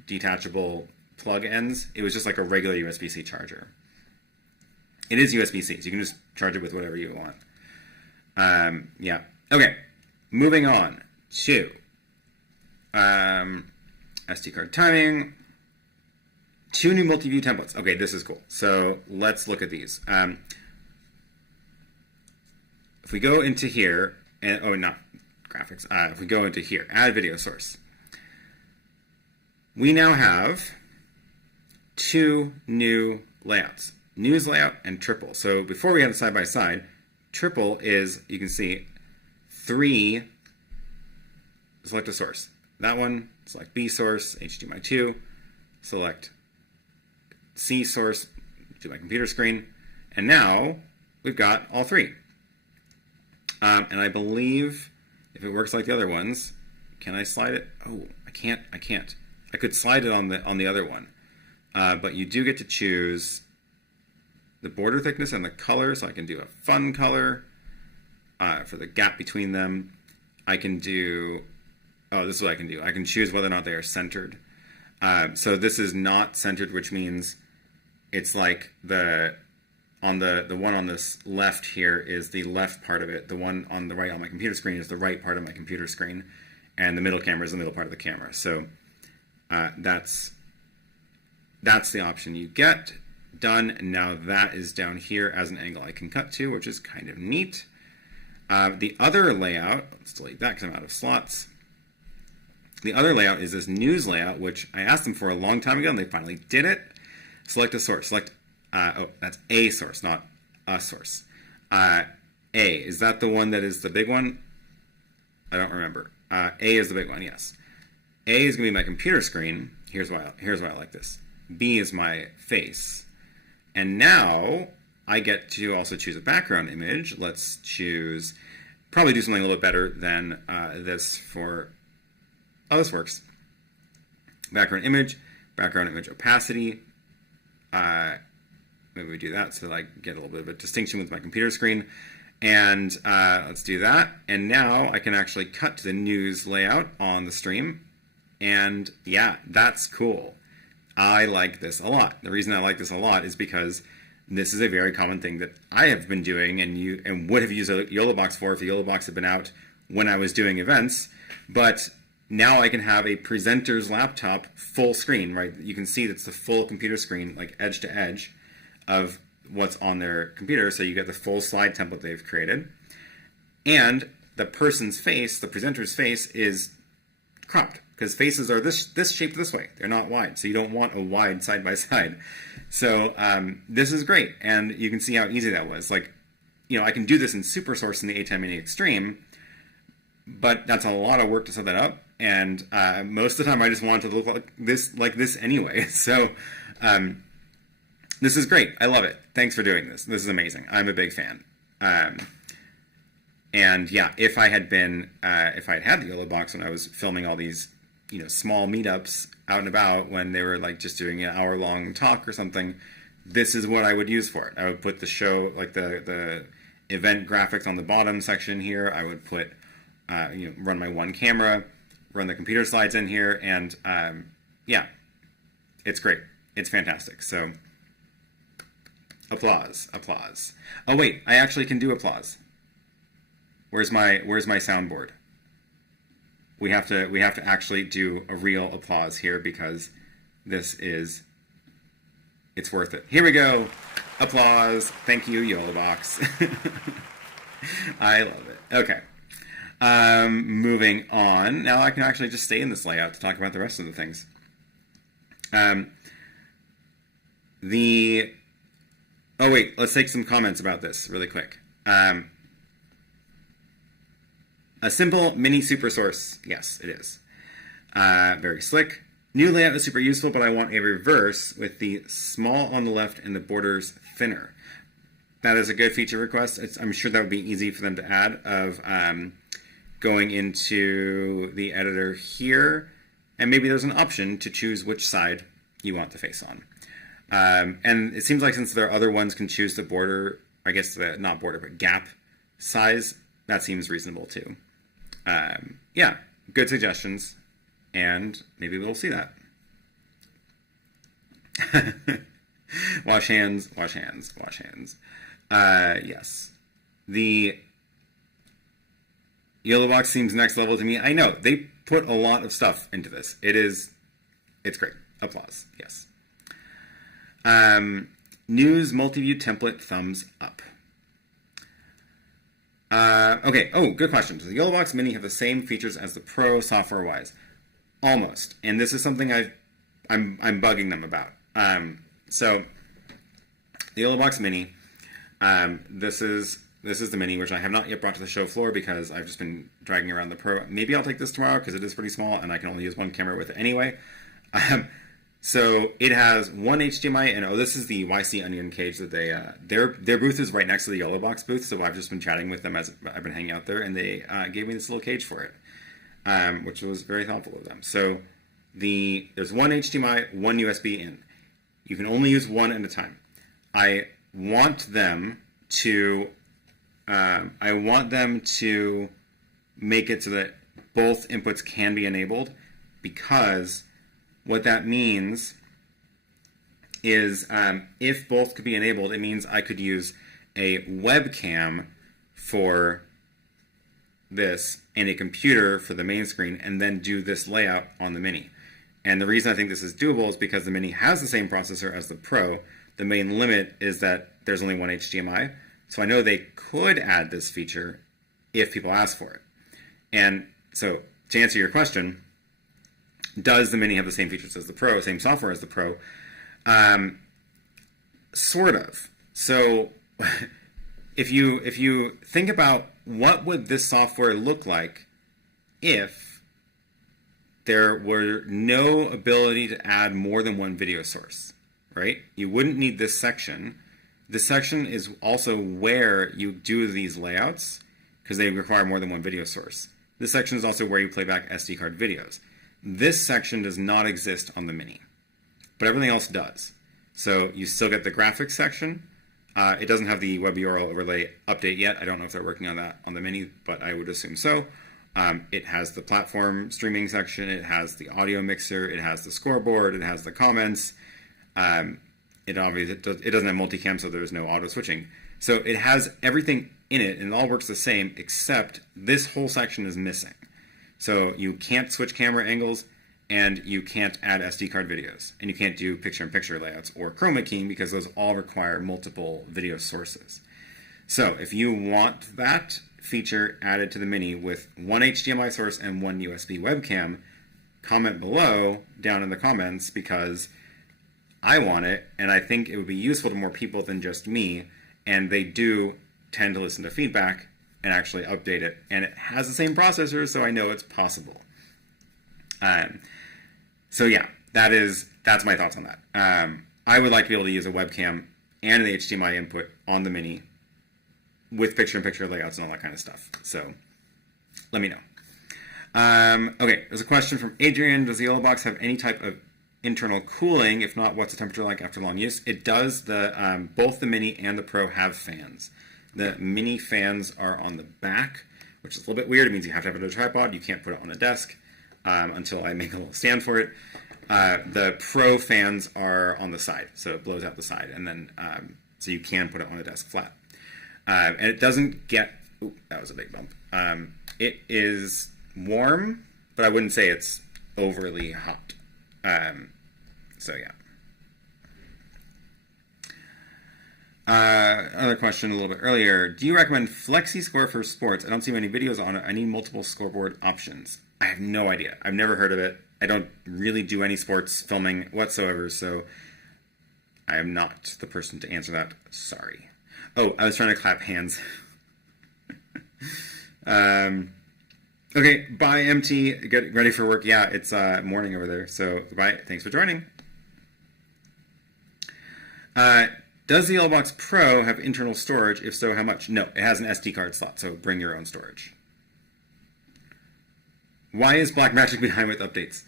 detachable plug ends. It was just like a regular USB-C charger. It is USB-C, so you can just charge it with whatever you want. Yeah. Okay. Moving on to SD card timing. 2 new multi-view templates. Okay, this is cool. So let's look at these. If we go into here, and not graphics. If we go into here, add video source. We now have 2 new layouts, news layout and triple. So before we had it side by side, triple is, you can see, 3, select a source. That one, select B source, HDMI 2, select C source to my computer screen, and now we've got all 3. And I believe if it works like the other ones, can I slide it? Oh, I can't. I could slide it on the other one, but you do get to choose the border thickness and the color. So I can do a fun color for the gap between them. I can do. Oh, this is what I can do. I can choose whether or not they are centered. So this is not centered, which means it's like the one on this left here is the left part of it. The one on the right on my computer screen is the right part of my computer screen, and the middle camera is the middle part of the camera. So that's the option you get. Done. And now that is down here as an angle I can cut to, which is kind of neat. The other layout, let's delete that because I'm out of slots. The other layout is this news layout, which I asked them for a long time ago, and they finally did it. Select a source. Select, that's a source, not a source. A, is that the one that is the big one? I don't remember. A is the big one, yes. A is going to be my computer screen. Here's why I like this. B is my face. And now I get to also choose a background image. Let's choose, probably do something a little bit better than this for, oh, this works. Background image opacity. Maybe we do that so that I get a little bit of a distinction with my computer screen. And let's do that. And now I can actually cut to the news layout on the stream. And yeah, that's cool. I like this a lot. The reason I like this a lot is because this is a very common thing that I have been doing and would have used a YoloBox for if the YoloBox had been out when I was doing events. But now I can have a presenter's laptop full screen, right? You can see that's the full computer screen, like edge to edge of what's on their computer. So you get the full slide template they've created. And the person's face, the presenter's face, is cropped because faces are this shape this way. They're not wide. So you don't want a wide side by side. So this is great. And you can see how easy that was. Like, you know, I can do this in SuperSource in the ATEM Mini Extreme, but that's a lot of work to set that up. And most of the time I just want it to look like this anyway. So this is great. I love it. Thanks for doing this. This is amazing. I'm a big fan. And yeah, if I had been, if I had the YoloBox when I was filming all these, small meetups out and about when they were like just doing an hour-long talk or something, this is what I would use for it. I would put the show, like the event graphics on the bottom section here. I would put, run my one camera, run the computer slides in here, and yeah, it's great. It's fantastic. So applause. Oh wait, I actually can do applause. Where's my soundboard? We have to actually do a real applause here because it's worth it. Here we go. Applause. Thank you, YoloBox. I love it. Okay. Moving on. Now I can actually just stay in this layout to talk about the rest of the things. Oh wait, let's take some comments about this really quick. A simple mini super source. Yes, it is. Very slick. New layout is super useful, but I want a reverse with the small on the left and the borders thinner. That is a good feature request. I'm sure that would be easy for them to add of going into the editor here. And maybe there's an option to choose which side you want the face on. And it seems like since there are other ones can choose the border, I guess not border, but gap size, that seems reasonable too. Yeah, good suggestions, and maybe we'll see that. Wash hands. Yes. The YoloBox seems next level to me. I know, they put a lot of stuff into this. It's great. Applause, yes. News multi-view template, thumbs up. Okay, good question. Does the YoloBox Mini have the same features as the Pro software-wise? Almost. And this is something I'm bugging them about. So, the YoloBox Mini, this is the Mini, which I have not yet brought to the show floor because I've just been dragging around the Pro. Maybe I'll take this tomorrow because it is pretty small and I can only use one camera with it anyway. So it has one HDMI, and this is the YC Onion cage that they their booth is right next to the YoloBox booth. So I've just been chatting with them as I've been hanging out there, and they gave me this little cage for it, which was very thoughtful of them. So there's one HDMI, one USB in. You can only use one at a time. I want them to make it so that both inputs can be enabled, because what that means is if both could be enabled, it means I could use a webcam for this and a computer for the main screen and then do this layout on the Mini. And the reason I think this is doable is because the Mini has the same processor as the Pro. The main limit is that there's only one HDMI. So I know they could add this feature if people ask for it. And so to answer your question, does the Mini have the same features as the Pro, same software as the Pro? Sort of. So if you think about what would this software look like if there were no ability to add more than one video source, right? You wouldn't need this section. This section is also where you do these layouts because they require more than one video source. This section is also where you play back SD card videos. This section does not exist on the Mini, but everything else does. So you still get the graphics section. It doesn't have the web URL overlay update yet. I don't know if they're working on that on the Mini, but I would assume so. It has the platform streaming section. It has the audio mixer. It has the scoreboard. It has the comments. It obviously it doesn't have multicam, so there's no auto switching. So it has everything in it, and it all works the same, except this whole section is missing. So you can't switch camera angles, and you can't add SD card videos, and you can't do picture-in-picture layouts or chroma keying because those all require multiple video sources. So if you want that feature added to the Mini with one HDMI source and one USB webcam, comment below down in the comments because I want it, and I think it would be useful to more people than just me, and they do tend to listen to feedback and actually update it, and it has the same processor, so I know it's possible. So yeah, that's my thoughts on that. I would like to be able to use a webcam and an HDMI input on the Mini with picture-in-picture layouts and all that kind of stuff. So let me know. Okay, there's a question from Adrian. Does the YoloBox have any type of internal cooling? If not, what's the temperature like after long use? It does. Both the Mini and the Pro have fans. The Mini fans are on the back, which is a little bit weird. It means you have to have it on a tripod. You can't put it on a desk until I make a little stand for it. The Pro fans are on the side, so it blows out the side, and then so you can put it on a desk flat. And it doesn't get... Ooh, that was a big bump. It is warm, but I wouldn't say it's overly hot. So yeah. Another question a little bit earlier. Do you recommend FlexiScore for sports? I don't see many videos on it. I need multiple scoreboard options. I have no idea. I've never heard of it. I don't really do any sports filming whatsoever, so I am not the person to answer that. Sorry. Oh, I was trying to clap hands. Okay, bye, MT. Get ready for work. Yeah, it's morning over there, so bye. Thanks for joining. Does the YoloBox Pro have internal storage? If so, how much? No, it has an SD card slot, so bring your own storage. Why is Blackmagic behind with updates?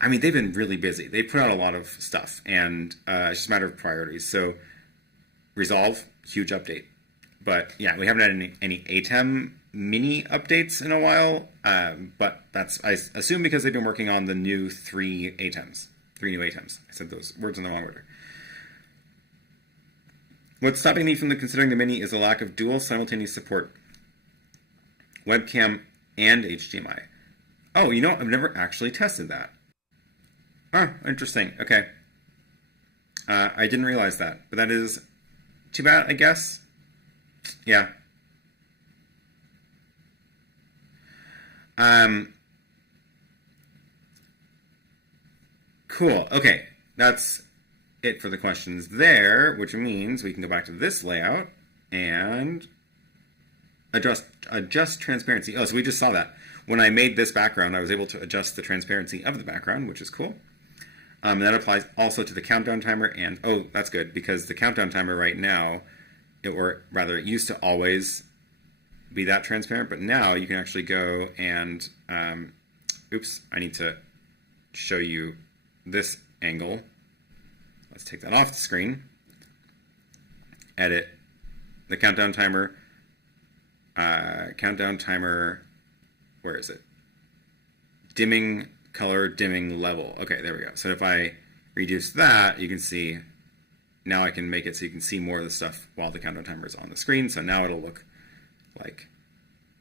I mean, they've been really busy. They put out a lot of stuff, and it's just a matter of priorities. So, Resolve, huge update. But yeah, we haven't had any ATEM Mini updates in a while, but that's, I assume, because they've been working on the new 3 ATEMs. 3 new ATEMs. I said those words in the wrong order. What's stopping me from considering the Mini is a lack of dual simultaneous support. Webcam and HDMI. Oh, you know, I've never actually tested that. Oh, interesting. Okay. I didn't realize that, but that is too bad, I guess. Yeah. Cool. Okay. That's it for the questions there, which means we can go back to this layout and adjust transparency. Oh, so we just saw that. When I made this background, I was able to adjust the transparency of the background, which is cool. And that applies also to the countdown timer. And, oh, that's good, because the countdown timer right now, or rather, it used to always be that transparent, but now you can actually go and, oops, I need to show you this angle. Let's take that off the screen. Edit the countdown timer. Countdown timer, where is it? Dimming color, dimming level. Okay, there we go. So if I reduce that, you can see, now I can make it so you can see more of the stuff while the countdown timer is on the screen. So now it'll look like,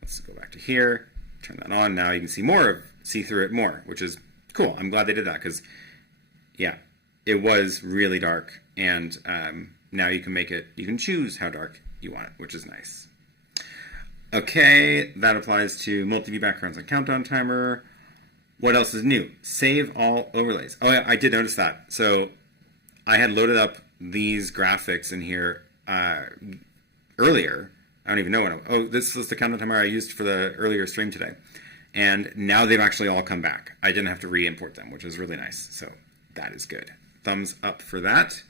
let's go back to here, turn that on. Now you can see more, see through it more, which is cool. I'm glad they did that, because, yeah, it was really dark, and now you can make it, you can choose how dark you want it, which is nice. Okay, that applies to multi-view backgrounds and countdown timer. What else is new? Save all overlays. Oh, yeah, I did notice that. So I had loaded up these graphics in here earlier. I don't even know when. Oh, this is the countdown timer I used for the earlier stream today. And now they've actually all come back. I didn't have to re-import them, which is really nice. So that is good. Thumbs up for that.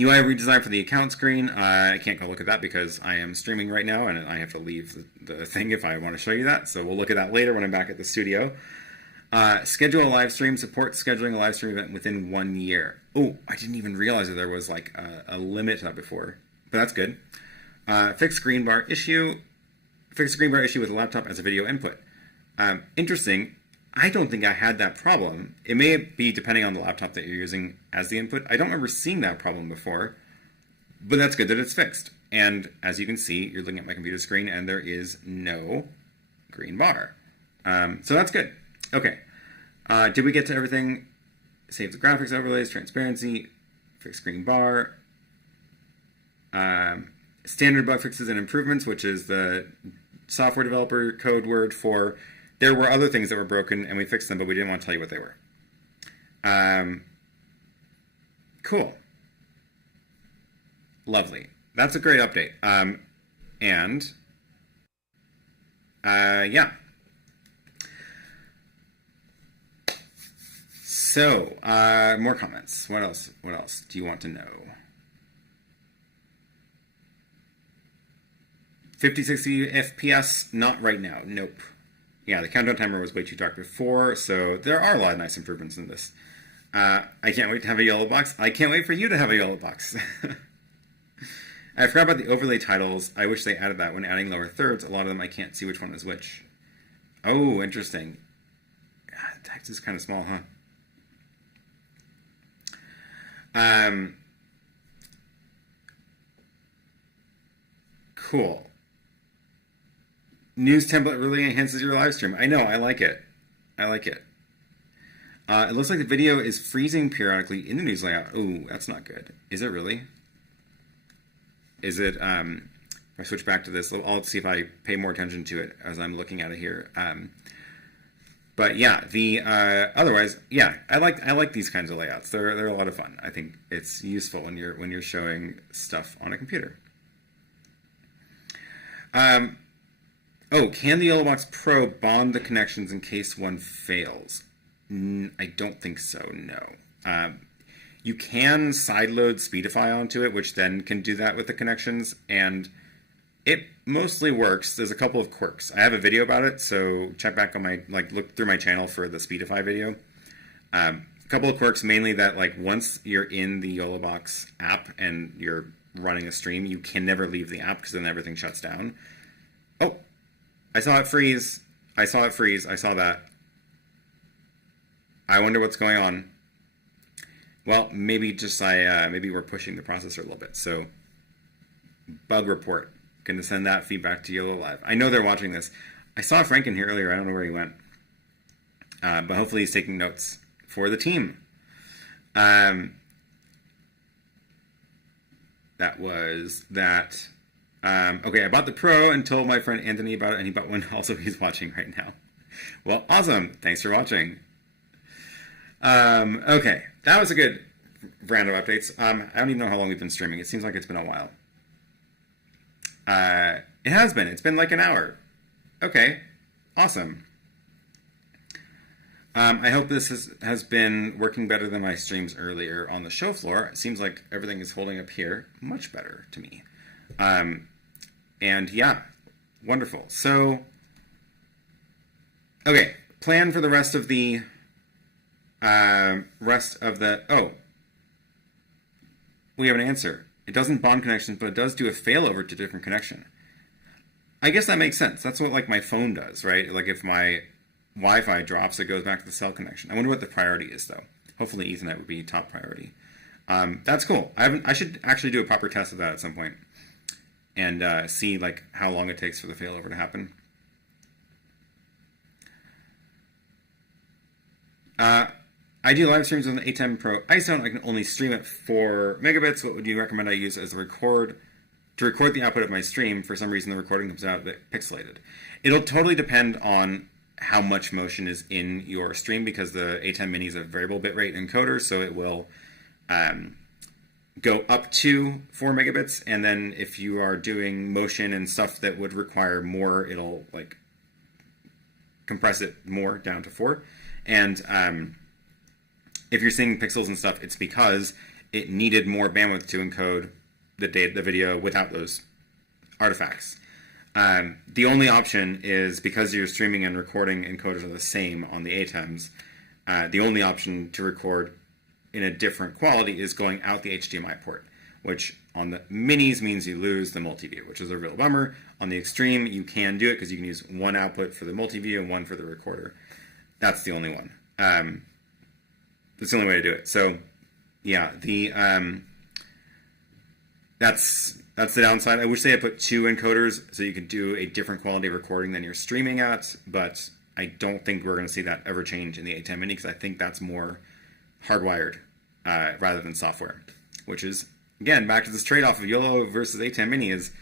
UI redesign for the account screen. I can't go look at that because I am streaming right now and I have to leave the thing if I want to show you that. So we'll look at that later when I'm back at the studio. Schedule a live stream. Support scheduling a live stream event within 1 year. Oh, I didn't even realize that there was like a limit to that before, but that's good. Fix screen bar issue. Fix screen bar issue with a laptop as a video input. Interesting. I don't think I had that problem. It may be depending on the laptop that you're using as the input. I don't remember seeing that problem before, but that's good that it's fixed. And as you can see, you're looking at my computer screen and there is no green bar. So that's good. Okay. Did we get to everything? Save the graphics overlays, transparency, fix screen bar, standard bug fixes and improvements, which is the software developer code word for there were other things that were broken and we fixed them, but we didn't want to tell you what they were. Cool. Lovely. That's a great update. Yeah. So, more comments. What else? What else do you want to know? 50-60 FPS, not right now. Nope. Yeah, the countdown timer was way too dark before, so there are a lot of nice improvements in this. I can't wait to have a YoloBox. I can't wait for you to have a YoloBox. I forgot about the overlay titles. I wish they added that when adding lower thirds. A lot of them I can't see which one is which. Oh, interesting. God, the text is kind of small, huh? Cool. News template really enhances your live stream. I know, I like it. I like it. It looks like the video is freezing periodically in the news layout. Oh, that's not good. Is it really? Is it, if I switch back to this, I'll see if I pay more attention to it as I'm looking at it here. But yeah, otherwise, yeah, I like these kinds of layouts. They're a lot of fun. I think it's useful when you're showing stuff on a computer. Oh, can the YoloBox Pro bond the connections in case one fails? I don't think so, no. You can sideload Speedify onto it, which then can do that with the connections, and it mostly works. There's a couple of quirks. I have a video about it, so check back on my, look through my channel for the Speedify video. A couple of quirks, mainly that, once you're in the YoloBox app and you're running a stream, you can never leave the app because then everything shuts down. Oh, I saw it freeze. I saw it freeze. I saw that. I wonder what's going on. Well, maybe maybe we're pushing the processor a little bit. So, bug report. Going to send that feedback to Yololiv. I know they're watching this. I saw Frank in here earlier. I don't know where he went. But hopefully he's taking notes for the team. That was that. Okay, I bought the Pro and told my friend Anthony about it, and he bought one also. He's watching right now. Well, awesome. Thanks for watching. Okay, that was a good round of updates. I don't even know how long we've been streaming. It seems like it's been a while. It has been. It's been like an hour. Okay, awesome. I hope this has been working better than my streams earlier on the show floor. It seems like everything is holding up here much better to me. And yeah, wonderful. So, okay, plan for the rest of the, oh, we have an answer. It doesn't bond connections, but it does do a failover to different connection. I guess that makes sense. That's what my phone does, right? If my Wi-Fi drops, it goes back to the cell connection. I wonder what the priority is, though. Hopefully Ethernet would be top priority. That's cool. I should actually do a proper test of that at some point and see how long it takes for the failover to happen. I do live streams on the ATEM Pro ISO. I can only stream at 4 megabits. What would you recommend I use as a to record the output of my stream? For some reason, the recording comes out a bit pixelated. It'll totally depend on how much motion is in your stream, because the ATEM Mini is a variable bitrate encoder, so it will go up to 4 megabits, and then if you are doing motion and stuff that would require more, it'll compress it more down to 4. And if you're seeing pixels and stuff, it's because it needed more bandwidth to encode the video without those artifacts. The only option is, because you're streaming and recording encoders are the same on the ATEMs, the only option to record in a different quality is going out the HDMI port, which on the Minis means you lose the multi-view, which is a real bummer. On the Extreme, you can do it because you can use one output for the multi-view and one for the recorder. That's the only one. That's the only way to do it. So, yeah, that's the downside. I wish they had put 2 encoders so you could do a different quality recording than you're streaming at, but I don't think we're going to see that ever change in the ATEM Mini, because I think that's more hardwired rather than software, which is, again, back to this trade-off of YOLO versus ATEM Mini is,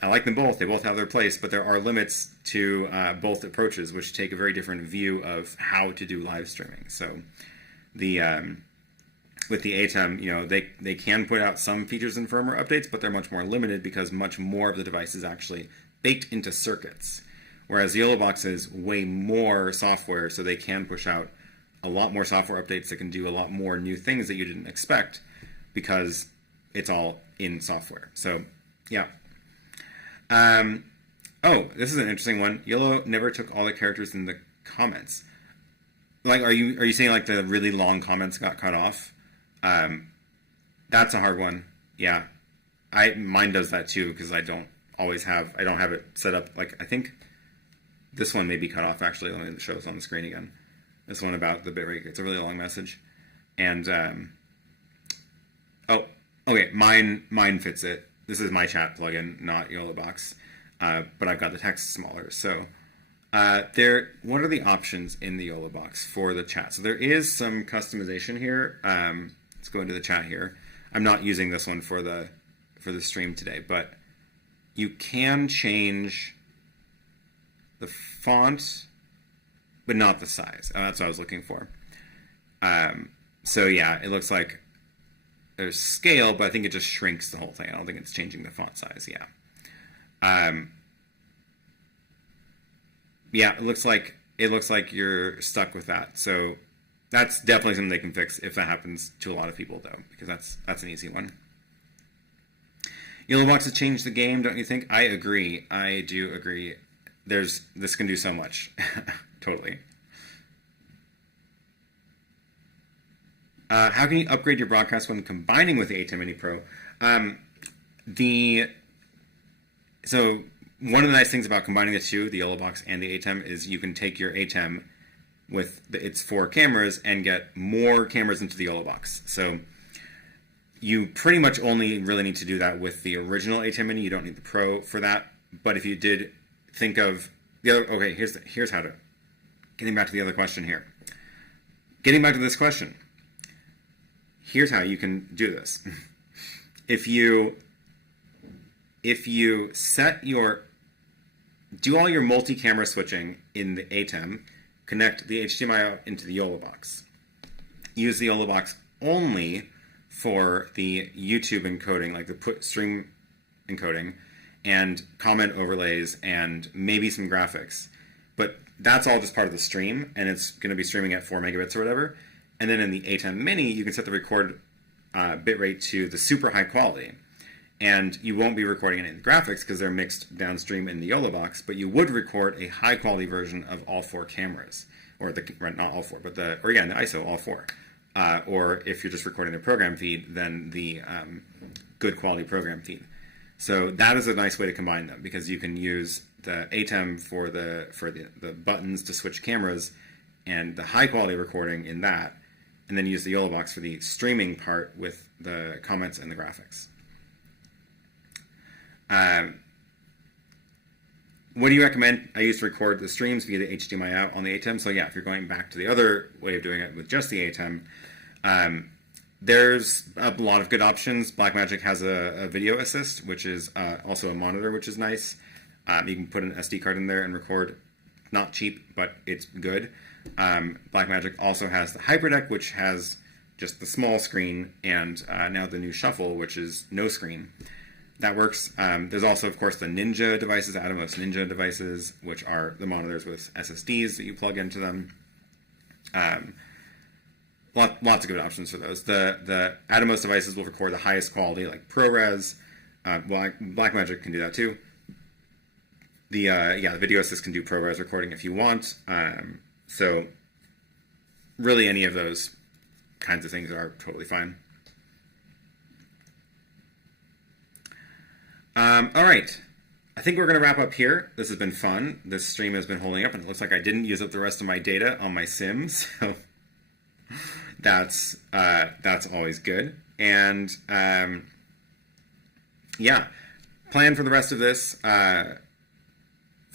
I like them both. They both have their place, but there are limits to both approaches, which take a very different view of how to do live streaming. So with the ATEM, they can put out some features and firmware updates, but they're much more limited because much more of the device is actually baked into circuits. Whereas YoloBox is way more software, so they can push out a lot more software updates that can do a lot more new things that you didn't expect because it's all in software. So, yeah. Oh, this is an interesting one. Yolo never took all the characters in the comments. Like, are you saying like the really long comments got cut off? That's a hard one. Yeah, mine does that too because I don't have it set up. Like, I think this one may be cut off actually. Let me show this on the screen again. This one about the bitrate. It's a really long message, and oh, okay, mine fits it. This is my chat plugin, not YoloBox, but I've got the text smaller. So what are the options in the YoloBox for the chat? So there is some customization here. Let's go into the chat here. I'm not using this one for the stream today, but you can change the font, but not the size. That's what I was looking for. So yeah, it looks like there's scale, but I think it just shrinks the whole thing. I don't think it's changing the font size. Yeah. Yeah, it looks like you're stuck with that. So that's definitely something they can fix if that happens to a lot of people, though, because that's an easy one. YoloBox has changed the game, don't you think? I agree. I do agree. This can do so much. Totally. How can you upgrade your broadcast when combining with the ATEM Mini Pro? So one of the nice things about combining the two, the YoloBox and the ATEM, is you can take your ATEM with its 4 cameras and get more cameras into the YoloBox. So you pretty much only really need to do that with the original ATEM Mini. You don't need the Pro for that. But if you did think of the other, okay, here's how to, getting back to the other question here. Getting back to this question. Here's how you can do this. If you do all your multi-camera switching in the ATEM, connect the HDMI out into the YoloBox. Use the YoloBox only for the YouTube encoding, like the stream encoding, and comment overlays, and maybe some graphics. But that's all just part of the stream, and it's going to be streaming at 4 megabits or whatever. And then in the ATEM Mini, you can set the record bitrate to the super high quality. And you won't be recording any of the graphics because they're mixed downstream in the YoloBox, but you would record a high quality version of all 4 cameras. Or not all 4, but the ISO, all 4. Or if you're just recording the program feed, then the good quality program feed. So that is a nice way to combine them because you can use the ATEM for the buttons to switch cameras and the high quality recording in that, and then use the YoloBox for the streaming part with the comments and the graphics. What do you recommend? I used to record the streams via the HDMI out on the ATEM. So yeah, if you're going back to the other way of doing it with just the ATEM, there's a lot of good options. Blackmagic has a video assist, which is also a monitor, which is nice. You can put an SD card in there and record. Not cheap, but it's good. Blackmagic also has the HyperDeck, which has just the small screen, and now the new Shuffle, which is no screen. That works. There's also, of course, the Ninja devices, Atomos Ninja devices, which are the monitors with SSDs that you plug into them. Lots of good options for those. The Atomos devices will record the highest quality, like ProRes. Blackmagic can do that too. The Video Assist can do ProRes recording if you want. So really any of those kinds of things are totally fine. All right. I think we're going to wrap up here. This has been fun. This stream has been holding up, and it looks like I didn't use up the rest of my data on my Sims. So that's always good. And yeah, plan for the rest of this, for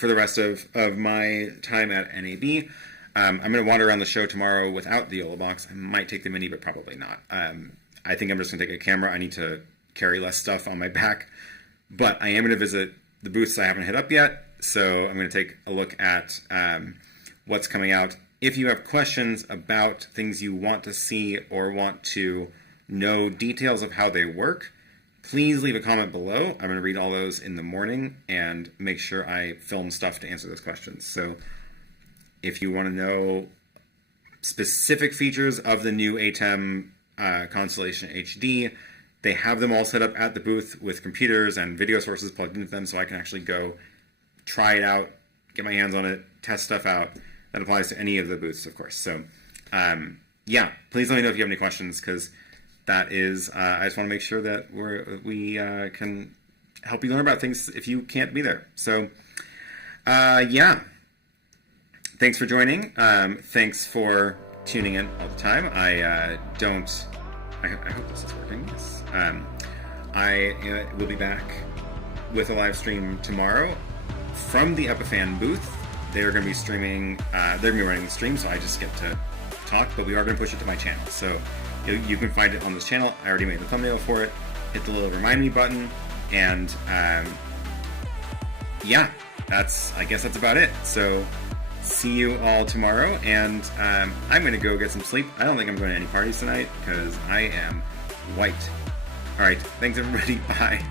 the rest of my time at NAB. I'm going to wander around the show tomorrow without the YoloBox. I might take the Mini, but probably not. I think I'm just going to take a camera. I need to carry less stuff on my back. But I am going to visit the booths I haven't hit up yet. So I'm going to take a look at what's coming out. If you have questions about things you want to see or want to know details of how they work, please leave a comment below. I'm going to read all those in the morning and make sure I film stuff to answer those questions. So if you want to know specific features of the new ATEM Constellation HD, they have them all set up at the booth with computers and video sources plugged into them, so I can actually go try it out, get my hands on it, test stuff out. That applies to any of the booths, of course. So, yeah, please let me know if you have any questions, because that is, I just want to make sure that we can help you learn about things if you can't be there. So, yeah, thanks for joining. Thanks for tuning in all the time. I hope this is working. Yes. I will be back with a live stream tomorrow from the Epiphan booth. They're going to be streaming, they're going to be running the stream, so I just get to talk, but we are going to push it to my channel. So you can find it on this channel. I already made the thumbnail for it. Hit the little remind me button, and yeah, I guess that's about it. So see you all tomorrow, and I'm going to go get some sleep. I don't think I'm going to any parties tonight because I am wiped. All right, thanks everybody. Bye.